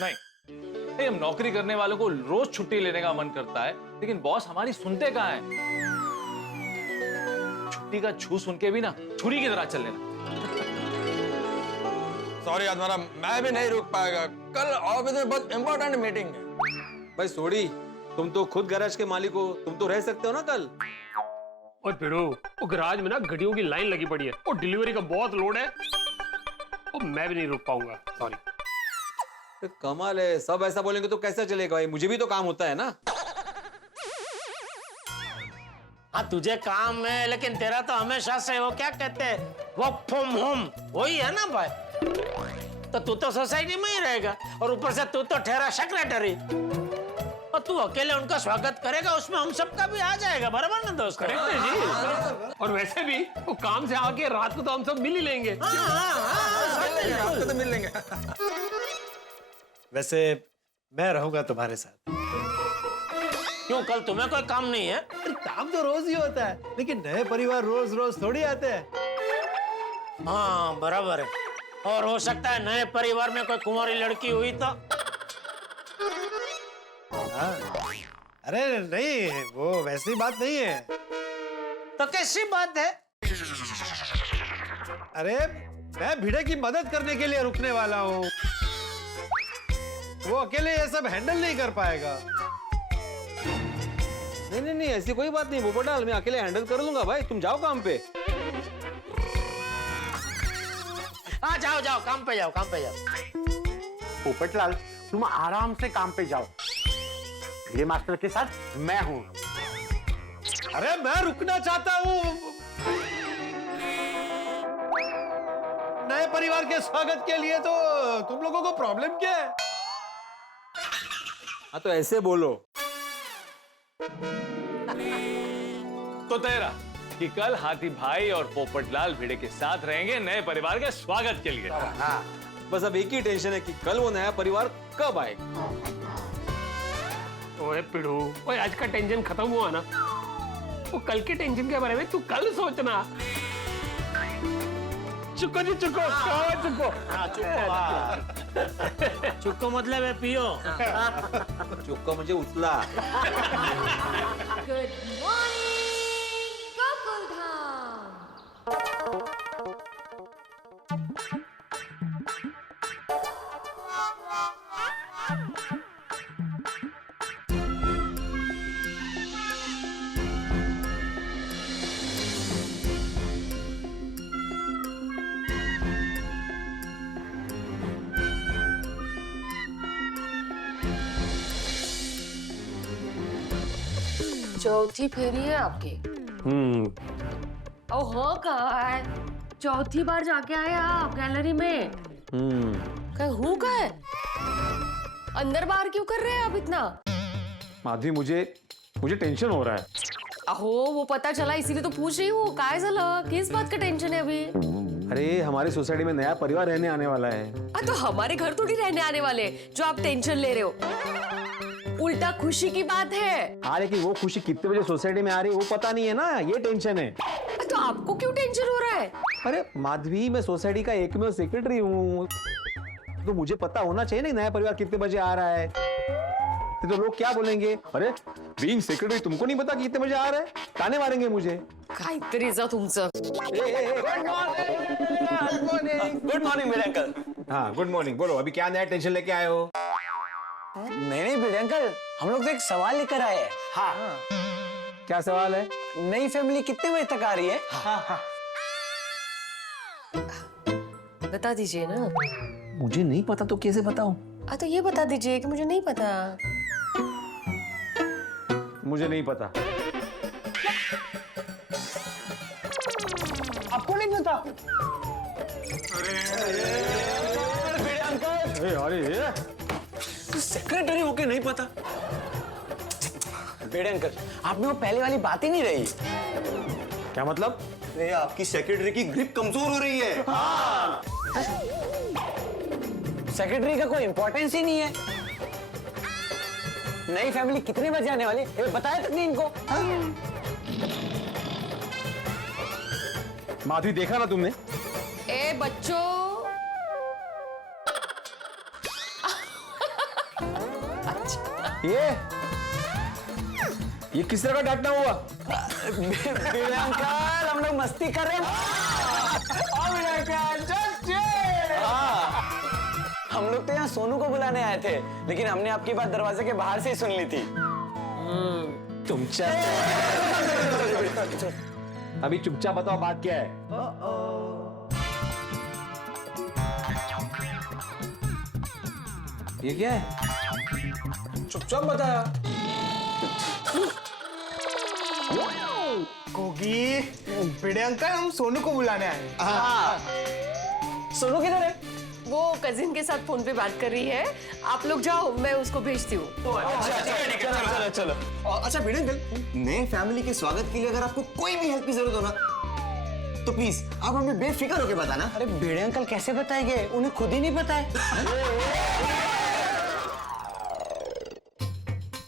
नहीं, हम नौकरी करने वालों को रोज छुट्टी लेने का मन करता है, लेकिन बॉस हमारी सुनते कहाँ हैं। छुट्टी का छू सुन के भी ना छुरी की तरह चल लेना। सॉरी आत्मारा, मैं भी नहीं रुक पाएगा, कल ऑफिस में बहुत इंपॉर्टेंट मीटिंग है। भाई सोड़ी, तुम तो खुद गैराज के मालिक हो, तुम तो रह सकते हो ना कल। और फिरो, वो गैराज में ना घड़ियों की लाइन लगी पड़ी है और डिलीवरी का बहुत लोड है, और मैं भी नहीं रुक पाऊंगा, सॉरी। कमाल है, सब ऐसा बोलेंगे तो कैसे चलेगा भाई, मुझे भी तो काम होता है ना। हाँ, तुझे काम है, लेकिन तेरा तो हमेशा से वो क्या कहते हैं, वर्क फ्रॉम होम, वही है ना भाई। तो तू तो सोसाइटी में ही रहेगा और ऊपर से तू तो ठहरा सेक्रेटरी, और तू अकेले उनका स्वागत करेगा, उसमें हम सबका भी आ जाएगा, बराबर ना दोस्त? करेक्ट है जी। और वैसे भी वो काम से आके रात को तो हम सब मिल ही लेंगे। रात को तो मिल लेंगे। वैसे मैं रहूंगा तुम्हारे साथ। क्यों, कल तुम्हें कोई काम नहीं है? काम तो रोज ही होता है, लेकिन नए परिवार रोज रोज थोड़ी आते हैं। हाँ बराबर है, और हो सकता है नए परिवार में कोई कुंवारी लड़की हुई तो। हाँ। अरे नहीं, वो वैसी बात नहीं है। तो कैसी बात है? अरे मैं भिड़े की मदद करने के लिए रुकने वाला हूँ, वो अकेले ये सब हैंडल नहीं कर पाएगा। नहीं नहीं नहीं, ऐसी कोई बात नहीं पोपटलाल, मैं अकेले हैंडल कर लूंगा भाई, तुम जाओ काम पे। हाँ जाओ जाओ, काम पे जाओ, काम पे जाओ। पोपटलाल, तुम आराम से काम पे जाओ, भिड़े मास्टर के साथ मैं हूँ। अरे मैं रुकना चाहता हूँ, नए परिवार के स्वागत के लिए, तो तुम लोगों को प्रॉब्लम क्या है? हाँ तो ऐसे बोलो। तो तेरा कि कल हाथी भाई और पोपटलाल भिड़े के साथ रहेंगे नए परिवार के स्वागत के लिए। हाँ, बस अब एक ही टेंशन है कि कल वो नया परिवार कब आएगा। ओए पिड़ू, ओए आज का टेंशन खत्म हुआ ना, वो कल के टेंशन के बारे में तू कल सोचना। चुको जी चुको, चुको। हाँ चुको, चुको मतलब है पियो। चुक्का मुझे उतला। Good morning Gokuldham. चौथी फेरी है आपकी? ओ हो कहाँ है? चौथी बार जाके आए आप गैलरी में? कहीं हूँ का है? अंदर बाहर क्यों कर रहे हैं आप इतना? माधवी मुझे टेंशन हो रहा है। अहो वो पता चला इसीलिए तो पूछ रही हूँ। काय झालं? किस बात का टेंशन है अभी? अरे हमारी सोसाइटी में नया परिवार रहने आने वाला है। तो हमारे घर थोड़ी रहने आने वाले जो आप टेंशन ले रहे हो। उल्टा खुशी की बात है। हाँ लेकिन वो खुशी कितने बजे सोसाइटी में आ रही है वो पता नहीं है ना, ये टेंशन है। तो आपको क्यों टेंशन हो रहा है? अरे माधवी मैं सोसाइटी का एकमेव सेक्रेटरी हूँ, तो मुझे पता होना चाहिए ना नया परिवार कितने बजे आ रहा है। तो लोग क्या बोलेंगे, अरे बीइंग सेक्रेटरी तुमको नहीं पता कितने बजे आ रहा है, ताने मारेंगे मुझे। काहीतरी जा तुमचं। गुड मॉर्निंग मेरे अंकल। हाँ गुड मॉर्निंग, बोलो अभी क्या नया टेंशन लेके आए हो? नहीं भिड़े अंकल, हम लोग तो एक सवाल लेकर आए हैं। हाँ क्या सवाल है? नई फैमिली कितने बजे तक आ रही है? हाँ। बता दीजिए ना। मुझे नहीं पता तो कैसे बताऊं? तो ये बता दीजिए कि मुझे नहीं पता। मुझे नहीं पता। आपको नहीं पता? अरे सेक्रेटरी होके नहीं पता? बेड़े अंकल, आप में वो पहले वाली बात ही नहीं रही। क्या मतलब? अरे आपकी सेक्रेटरी की ग्रिप कमजोर हो रही है। हाँ। सेक्रेटरी का कोई इंपॉर्टेंस ही नहीं है। नई फैमिली कितने बजे आने वाली है बताया तक नहीं इनको। माधवी देखा ना तुमने? ए बच्चों, ये किस तरह का डांटना हुआ? अंकल हम लोग मस्ती कर रहे हैं। हम लोग तो यहाँ सोनू को बुलाने आए थे, लेकिन हमने आपकी बात दरवाजे के बाहर से ही सुन ली थी। अभी चुपचाप बताओ बात क्या है? ये क्या है? चुपचाप बताया। कोगी, भिड़े अंकल हम सोनू को बुलाने आए। हाँ। सोनू किधर है? वो कजिन के साथ फोन पे बात कर रही है। आप लोग जाओ, मैं उसको भेजती हूँ। चलो। अच्छा भिड़े अंकल, नए फैमिली के स्वागत के लिए अगर आपको कोई भी हेल्प की जरूरत हो ना, तो प्लीज आप हमें बेफिक्र होकर बताना। अरे भिड़े अंकल कैसे बताएंगे, उन्हें खुद ही नहीं पता है।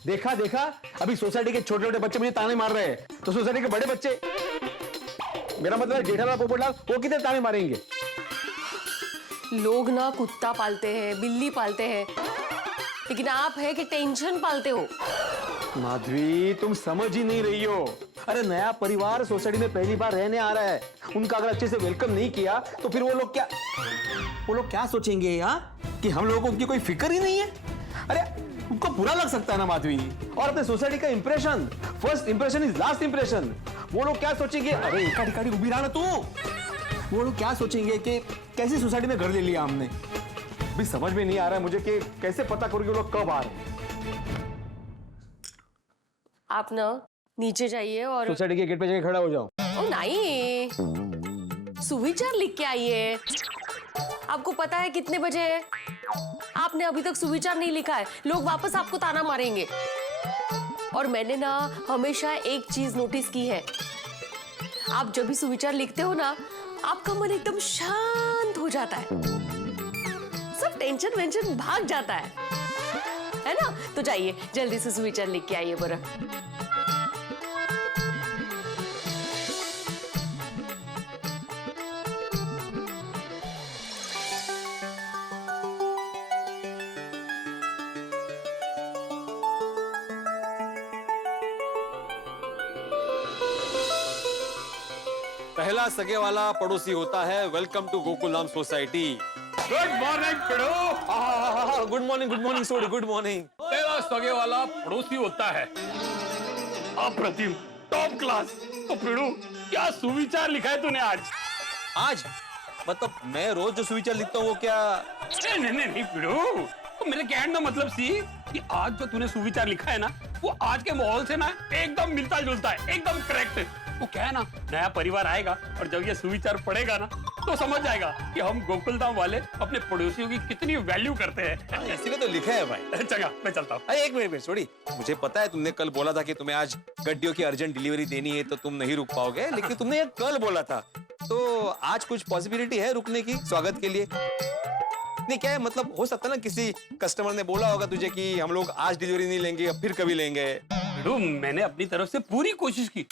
देखा अभी सोसाइटी के छोटे छोटे बच्चे मुझे ताने मार रहे हैं, तो सोसाइटी के बड़े बच्चे, मेरा मतलब है जेठालाल पोपटलाल, वो कितने ताने मारेंगे? लोग ना कुत्ता पालते हैं, बिल्ली पालते हैं, लेकिन आप है कि टेंशन पालते हो। माधवी तुम समझ ही नहीं रही हो। अरे नया परिवार सोसाइटी में पहली बार रहने आ रहा है, उनका अगर अच्छे से वेलकम नहीं किया तो फिर वो लोग क्या सोचेंगे यार, कि हम लोगों को उनकी कोई फिक्र ही नहीं है। अरे उनको बुरा लग सकता है ना माधवी। और अपने सोसाइटी का impression, first impression is last impression. वो लोग क्या सोचेंगे, अरे इकाड़ी उभी रहा ना तू, वो लोग क्या सोचेंगे कि कैसी सोसाइटी में घर ले लिया हमने। भी समझ में नहीं आ रहा है मुझे कि कैसे पता करूं कि वो लोग कब आ रहे हैं। आप ना नीचे जाइए और सोसाइटी के गेट पे जाके खड़ा हो जाओ। ओ नहीं, सुविचार लिख के आइए। आपको पता है कितने बजे है? आपने अभी तक सुविचार नहीं लिखा है, लोग वापस आपको ताना मारेंगे। और मैंने ना हमेशा एक चीज नोटिस की है, आप जब भी सुविचार लिखते हो ना, आपका मन एकदम शांत हो जाता है, सब टेंशन वेंशन भाग जाता है ना? तो जाइए जल्दी से सुविचार लिख के आइए बरा। पहला सगे वाला पड़ोसी होता है। Welcome to Gokul Dham society. Good morning पिड़ो। Good morning Sodhi, good morning. पहला सगे वाला पड़ोसी होता है। अप्रतिम, टॉप क्लास। तो पिड़ो क्या सुविचार लिखा है तूने आज? मतलब मैं रोज जो सुविचार लिखता हूँ वो क्या? नहीं पिड़ो, तो मेरे कहने का मतलब सी कि आज जो तूने सुविचार लिखा है ना, वो आज के माहौल से ना एकदम मिलता जुलता है, एकदम करेक्ट। वो क्या है ना, नया परिवार आएगा और जब ये सुविचार पड़ेगा ना तो समझ जाएगा कि हम गोकुलधाम वाले अपने पड़ोसियों की कितनी वैल्यू करते हैं। इसीलिए तो लिखा है भाई। चंगा, मैं चलता हूँ। अरे एक मिनट छोड़ी, मुझे पता है तुमने कल बोला था कि तुम्हें आज गड्डियों की अर्जेंट डिलीवरी देनी है तो तुम नहीं रुक पाओगे, लेकिन तुमने ये कल बोला था, तो आज कुछ पॉसिबिलिटी है रुकने की स्वागत के लिए? नहीं क्या है, मतलब हो सकता है ना किसी कस्टमर ने बोला होगा तुझे कि हम लोग आज डिलीवरी नहीं लेंगे, अब फिर कभी लेंगे। मैंने अपनी तरफ से पूरी कोशिश की,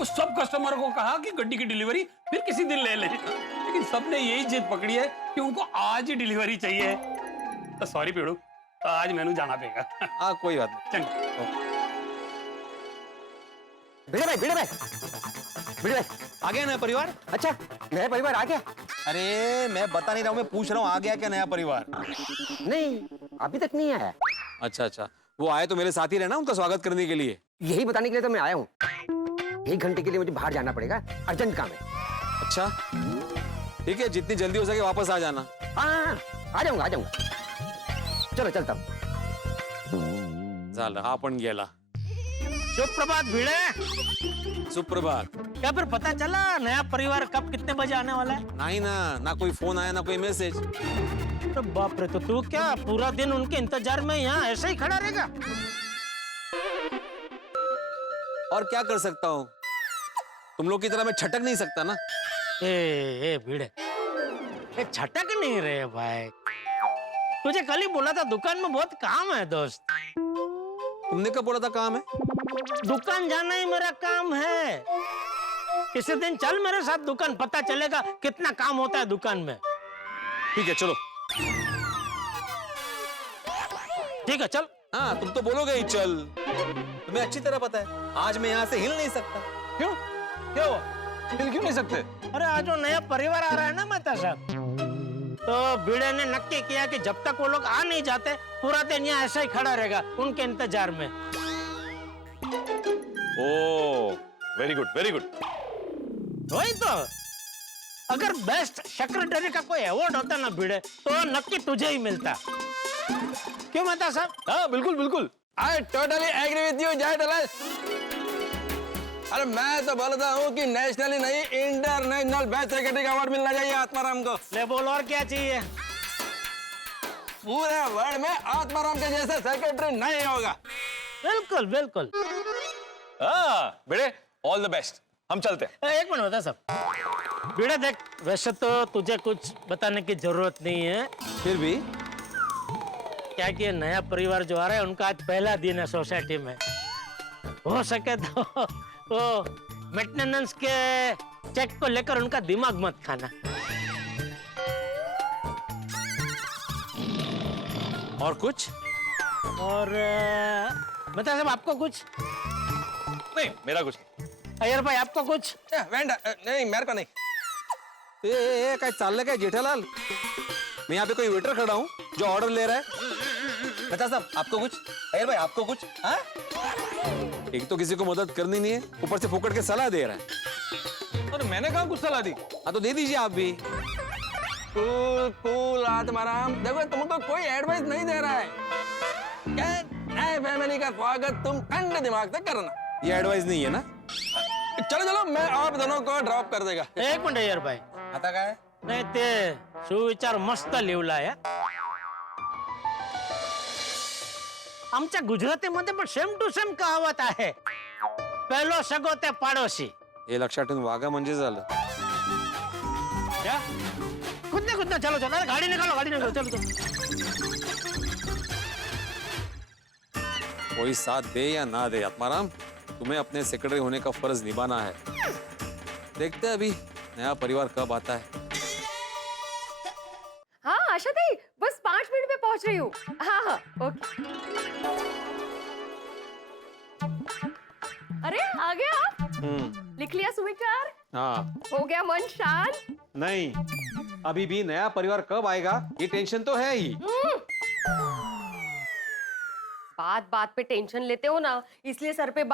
उस सब कस्टमर को कहा कि गड्डी की डिलीवरी फिर किसी दिन ले लें, लेकिन सबने यही जिद पकड़ी है कि उनको आज ही डिलीवरी चाहिए। तो सॉरी पेड़ू, तो आज मैंने जाना पड़ेगा। हाँ कोई बात नहीं। चल भिड़े भाई, भिड़े भाई, भिड़े भाई, आ गया नया परिवार? अच्छा नया परिवार आ गया? अरे मैं बता नहीं रहा हूँ, मैं पूछ रहा हूँ आ गया क्या नया परिवार? नहीं अभी तक नहीं आया। अच्छा अच्छा, वो आए तो मेरे साथ ही रहना उनका स्वागत करने के लिए। यही बताने के लिए तो मैं आया हूँ। 1 घंटे के लिए मुझे बाहर जाना पड़ेगा, अर्जेंट काम है। अच्छा ठीक है, जितनी जल्दी हो सके वापस आ जाना। हाँ आ जाऊंगा, आ जाऊंगा। चलो चलता हूँ। झालं, हा पण गेला। सुप्रभात भिड़े। सुप्रभात। क्या फिर पता चला नया परिवार कब कितने बजे आने वाला है? नहीं ना कोई फोन आया ना कोई मैसेज। तो बाप रे, तो तू क्या पूरा दिन उनके इंतजार में यहाँ ऐसे ही खड़ा रहेगा? और क्या कर सकता हूँ, तुम लोग की तरह मैं छटक नहीं सकता ना। ए भिड़े, ये छटक नहीं रहे भाई। तुझे कल ही बोला था दुकान में बहुत काम है दोस्त। तुमने कब बोला था काम है? दुकान जाना ही मेरा काम है। किसी दिन चल मेरे साथ दुकान, पता चलेगा कितना काम होता है दुकान में। ठीक है चलो। ठीक है चल। हाँ तुम तो बोलोगे ही चल, तुम्हें अच्छी तरह पता है आज मैं यहाँ से हिल नहीं सकता। क्यों? क्या हुआ? हिल क्यों नहीं सकते? अरे आज जो नया परिवार आ रहा है ना मेहता साहब, तो भिड़े ने नक्की किया कि जब तक वो लोग आ नहीं जाते पूरा दिन यहाँ ऐसा ही खड़ा रहेगा उनके इंतजार में। ओ वेरी गुड वेरी गुड। वही तो, अगर बेस्ट सेक्रेटरी का कोई अवार्ड होता ना भिड़े तो नक्की तुझे ही मिलता। क्यों मेहता साहब? हाँ बिल्कुल बिल्कुल, I totally agree with you Jai Dalal. अरे मैं तो बोलता हूँ कि नेशनली नहीं इंटरनेशनल बेस्ट सेक्रेटरी का अवार्ड मिलना चाहिए आत्माराम को। ले बोल और क्या चाहिए? पूरे वर्ल्ड में आत्माराम के जैसा सेक्रेटरी नहीं होगा। बिल्कुल बिल्कुल। हाँ बेटे ऑल द बेस्ट, हम चलते हैं। एक मिनट बता सब। भिड़े देख, वैसे तो तुझे कुछ बताने की जरूरत नहीं है, फिर भी क्या कि नया परिवार जो आ रहा है उनका आज पहला दिन है सोसाइटी में। हो सके तो वो मेंटेनेंस के चेक को लेकर उनका दिमाग मत खाना। और कुछ? और बता साहब आपको कुछ? नहीं मेरा कुछ। अय्यर भाई आपको कुछ? नहीं मेरे को नहीं। ए काय चाललंय काय जेठालाल? मैं यहाँ पे कोई वेटर खड़ा हूँ जो ऑर्डर ले रहा है। बता साहब आपको कुछ? अय्यर भाई आपको कुछ? हाँ? एक तो किसी को मदद करनी नहीं है, ऊपर से फुकट के सलाह दे रहा है। अरे मैंने कहा कुछ सलाह दी? हाँ तो दे दीजिए आप भी। कूल कूल आत्माराम, देखो तुमको कोई एडवाइस नहीं दे रहा है। क्या नए फैमिली का स्वागत तुम ठंडे दिमाग से करना। ये एडवाइस नहीं है ना? चलो चलो मैं आप दोनों को ड्रॉप कर देगा। एक मिनिट अय्यर भाई, आता काय? नाही ते सुविचार मस्त लिवलाय. आमच्या गुजरातीमध्ये पण सेम टू सेम कहावत आहे, पहिलो सगो ते पाडोशी. हे लक्षात ठेवून वागा म्हणजे झालं. क्या? खुदने चलो चलो, अरे गाड़ी निकालो चलो चलो. कोई साथ दे या ना दे आत्माराम, तुम्हें अपने सेक्रेटरी होने का फर्ज निभाना है. देखते हैं अभी नया परिवार कब आता है. हाँ आशा दी, बस 5 मिनट में पहुंच रही हूँ. हाँ ओके. अरे आ गया आप? लिख लिया सुविचार? हाँ. हो गया मन शांत? नहीं, अभी भी नया परिवार कब आएगा ये टेंशन तो है ही. बात बात पे टेंशन लेते हो ना, इसलिए सर पे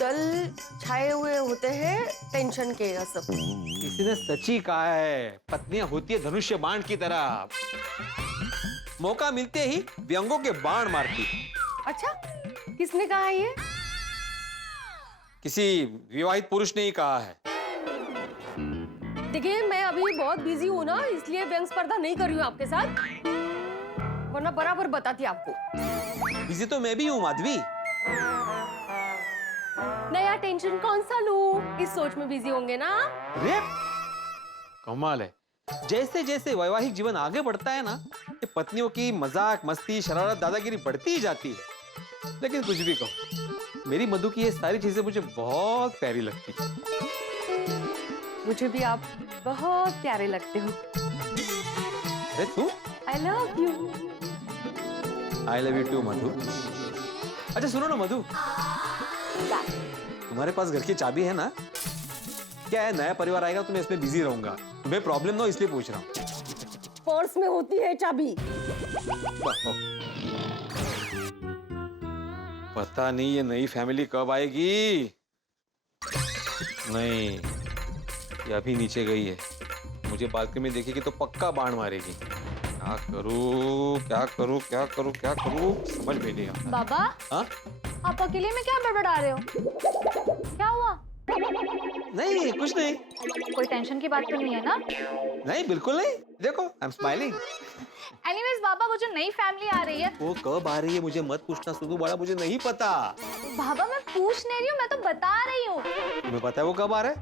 दल छाए हुए होते हैं टेंशन के. असर किसी ने सच ही कहा है, पत्नियां होती है धनुष्य बाण की तरह. मौका मिलते ही व्यंगों के बाण मारती। अच्छा, किसने कहा है ये? किसी विवाहित पुरुष ने ही कहा है। देखिए, मैं अभी बहुत बिजी हूँ ना, इसलिए व्यंग स्पर्धा नहीं कर रही हूँ आपके साथ, वरना बराबर बताती आपको। बिजी तो मैं भी हूँ माधवी। नया टेंशन कौन सा लूं? इस सोच में बिजी होंगे ना। अरे कमाल है, जैसे जैसे वैवाहिक जीवन आगे बढ़ता है ना, ये पत्नियों की मजाक मस्ती शरारत दादागिरी बढ़ती ही जाती है। लेकिन कुछ भी कहो, मेरी मधु की ये सारी चीजें मुझे बहुत प्यारी लगती है। मुझे भी आप बहुत प्यारे लगते हो। अरे तू? I love you. I love you too Madhu. अच्छा सुनो ना मधु, तुम्हारे पास घर की चाबी है ना? क्या है, नया परिवार आएगा तो मैं इसमें बिजी रहूंगा, तुम्हें प्रॉब्लम ना हो इसलिए पूछ रहा हूँ। पर्स में होती है चाबी। पता नहीं ये नई फैमिली कब आएगी। नहीं, ये अभी नीचे गई है, मुझे बालकनी में देखेगी तो पक्का बाण मारेगी। क्या करूं क्या करूं क्या करूं क्या करूं, समझ में नहीं आता। बाबा, हाँ? आप अकेले में क्या बड़बड़ा रहे हो? क्या हुआ? नहीं कुछ नहीं। कोई टेंशन की बात तो नहीं है ना? नहीं बिल्कुल नहीं, देखो आई एम स्माइलिंग। एनीवेज बाबा, वो जो नई फैमिली आ रही है वो कब आ रही है मुझे मत पूछना सुधू, बड़ा मुझे नहीं पता। बाबा, मैं पूछ नहीं रही हूँ, मैं तो बता रही हूँ। तुम्हें पता है वो कब आ रहा है?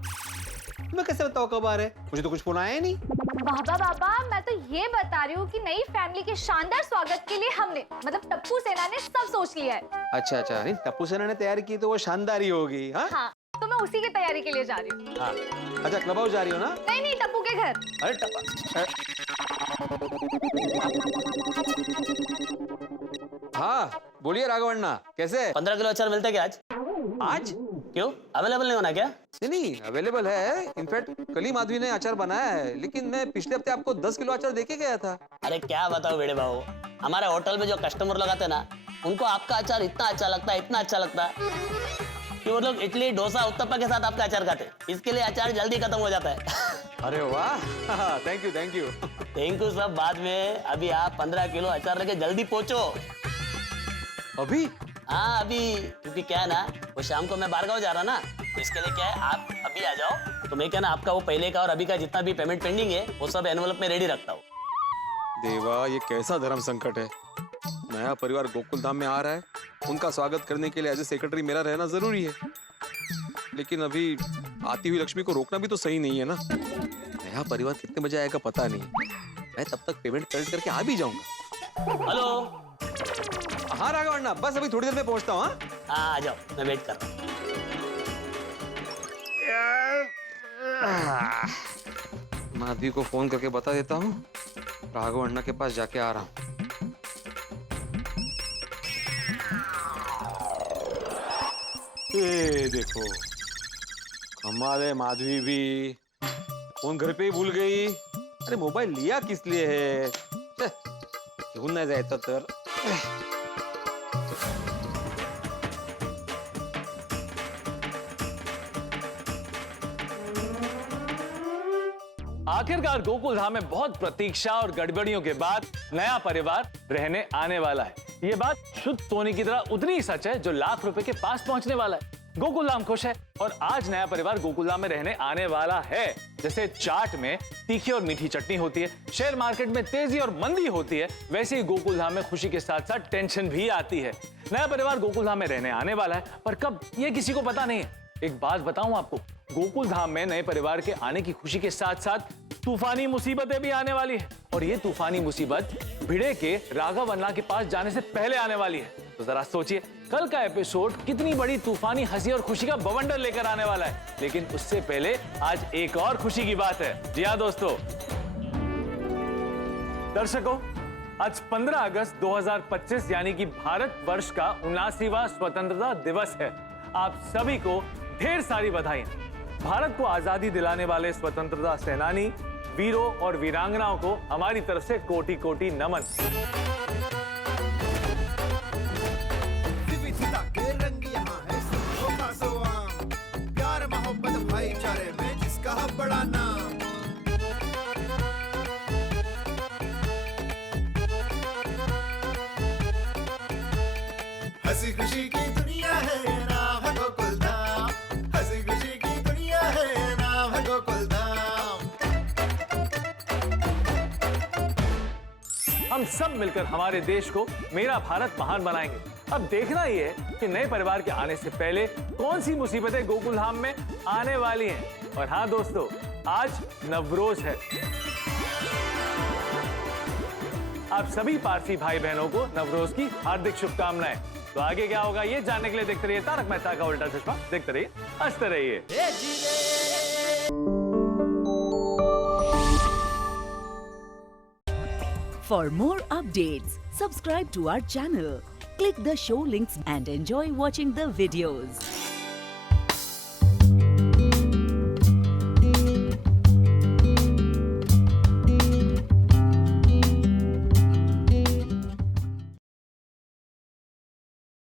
मैं कैसे बताऊँ कब आ रहे हैं? मुझे तो कुछ फोन आया ही नहीं। बाबा, मैं तो ये बता रही हूँ कि नई फैमिली के शानदार स्वागत के लिए हमने, मतलब टप्पू सेना ने सब सोच लिया है। अच्छा, नहीं टप्पू सेना ने तैयारी की तो वो शानदार ही होगी। हाँ, तो मैं उसी की तैयारी के लिए जा रही हूँ। हाँ। अच्छा, क्लब हाउस जा रही हो ना? नहीं, टप्पू के घर। अरे टप्पा, हाँ बोलिए राघवन्ना, कैसे? 15 किलो अचार मिलते क्या आज? आज? क्यों, अवेलेबल नहीं होना क्या? नहीं अवेलेबल है, इनफैक्ट कल ही माधवी ने अचार बनाया है, लेकिन मैं पिछले हफ्ते आपको 10 किलो अचार देके गया था। अरे क्या बताओ बेड़े बाबू, हमारे होटल में जो कस्टमर लोग आते हैं ना, उनको आपका अचार इतना अच्छा लगता है, इतना अच्छा लगता है कि वो लोग इडली डोसा उत्तप्पा के साथ आपका अचार खाते, इसके लिए अचार जल्दी खत्म हो जाता है। अरे वाह, थैंक यू थैंक यू सब बाद में। अभी आप 15 किलो अचार लेके जल्दी पहुंचो। अभी? हाँ अभी, क्योंकि क्या है ना, वो शाम को मैं बारगांव जा रहा ना, तो इसके लिए क्या है, आप अभी आ जाओ तो मैं क्या ना आपका वो पहले का और अभी का जितना भी पेमेंट पेंडिंग है वो सब एनवलप में रेडी रखता हूँ। देवा, ये कैसा धर्म संकट है। नया परिवार गोकुल धाम में आ रहा है, उनका स्वागत करने के लिए एज ए सेक्रेटरी मेरा रहना जरूरी है, लेकिन अभी आती हुई लक्ष्मी को रोकना भी तो सही नहीं है ना। नया परिवार कितने बजे आएगा पता नहीं, मैं तब तक पेमेंट कलेक्ट करके आ भी जाऊंगा। हेलो। हाँ राघवन्ना, बस अभी थोड़ी देर में पहुंचता हूँ। हाँ आ जाओ, मैं वेट कर रहा हूँ। माधवी को फोन करके बता देता हूँ राघवन्ना के पास जाके आ रहा हूँ। ये देखो, कमाल है, माधवी भी फोन घर पे ही भूल गई। अरे मोबाइल लिया किस लिए है? घेऊन नाही जायचं तर। आखिरकार गोकुल धाम में बहुत प्रतीक्षा और गड़बड़ियों के बाद नया परिवार रहने आने वाला है। ये बात शुद्ध सोने की तरह उतनी ही सच है जो लाख रुपए के पास पहुंचने वाला है। गोकुल धाम खुश है और आज नया परिवार गोकुल धाम में रहने आने वाला है। जैसे चाट में तीखी और मीठी चटनी होती है, शेयर मार्केट में तेजी और मंदी होती है, वैसे ही गोकुल धाम में खुशी के साथ साथ टेंशन भी आती है। नया परिवार गोकुल धाम में रहने आने वाला है, पर कब ये किसी को पता नहीं है। एक बात बताऊं आपको, गोकुल धाम में नए परिवार के आने की खुशी के साथ साथ तूफानी मुसीबतें भी आने वाली है, और ये तूफानी मुसीबत भिड़े के राघवन्ना के पास जाने से पहले आने वाली है। तो जरा सोचिए कल का एपिसोड कितनी बड़ी तूफानी हंसी और खुशी का बवंडर लेकर आने वाला है। लेकिन उससे पहले आज एक और खुशी की बात है। जी हाँ दोस्तों, दर्शकों, आज 15 अगस्त 2025 यानी कि भारत वर्ष का 79वां स्वतंत्रता दिवस है। आप सभी को ढेर सारी बधाई। भारत को आजादी दिलाने वाले स्वतंत्रता सेनानी, वीरों और वीरांगनाओं को हमारी तरफ से कोटि कोटि नमन। विविधता के रंग यहाँ है, सबों का सोआम, प्यार मोहब्बत भाईचारे में जिसका बड़ा नाम। हंसी खुशी की दुनिया है, ये नाम है गोकुलधाम। हंसी खुशी की दुनिया है, ये नाम है गोकुलधाम। हम सब मिलकर हमारे देश को मेरा भारत महान बनाएंगे। अब देखना ही है कि नए परिवार के आने से पहले कौन सी मुसीबतें गोकुलधाम में आने वाली हैं। और हाँ दोस्तों, आज नवरोज है। आप सभी पारसी भाई बहनों को नवरोज की हार्दिक शुभकामनाएं। तो आगे क्या होगा ये जानने के लिए देखते रहिए तारक मेहता का उल्टा चश्मा। देखते रहिए, हंसते रहिए। For more updates, subscribe to our channel, click the show links and enjoy watching the videos.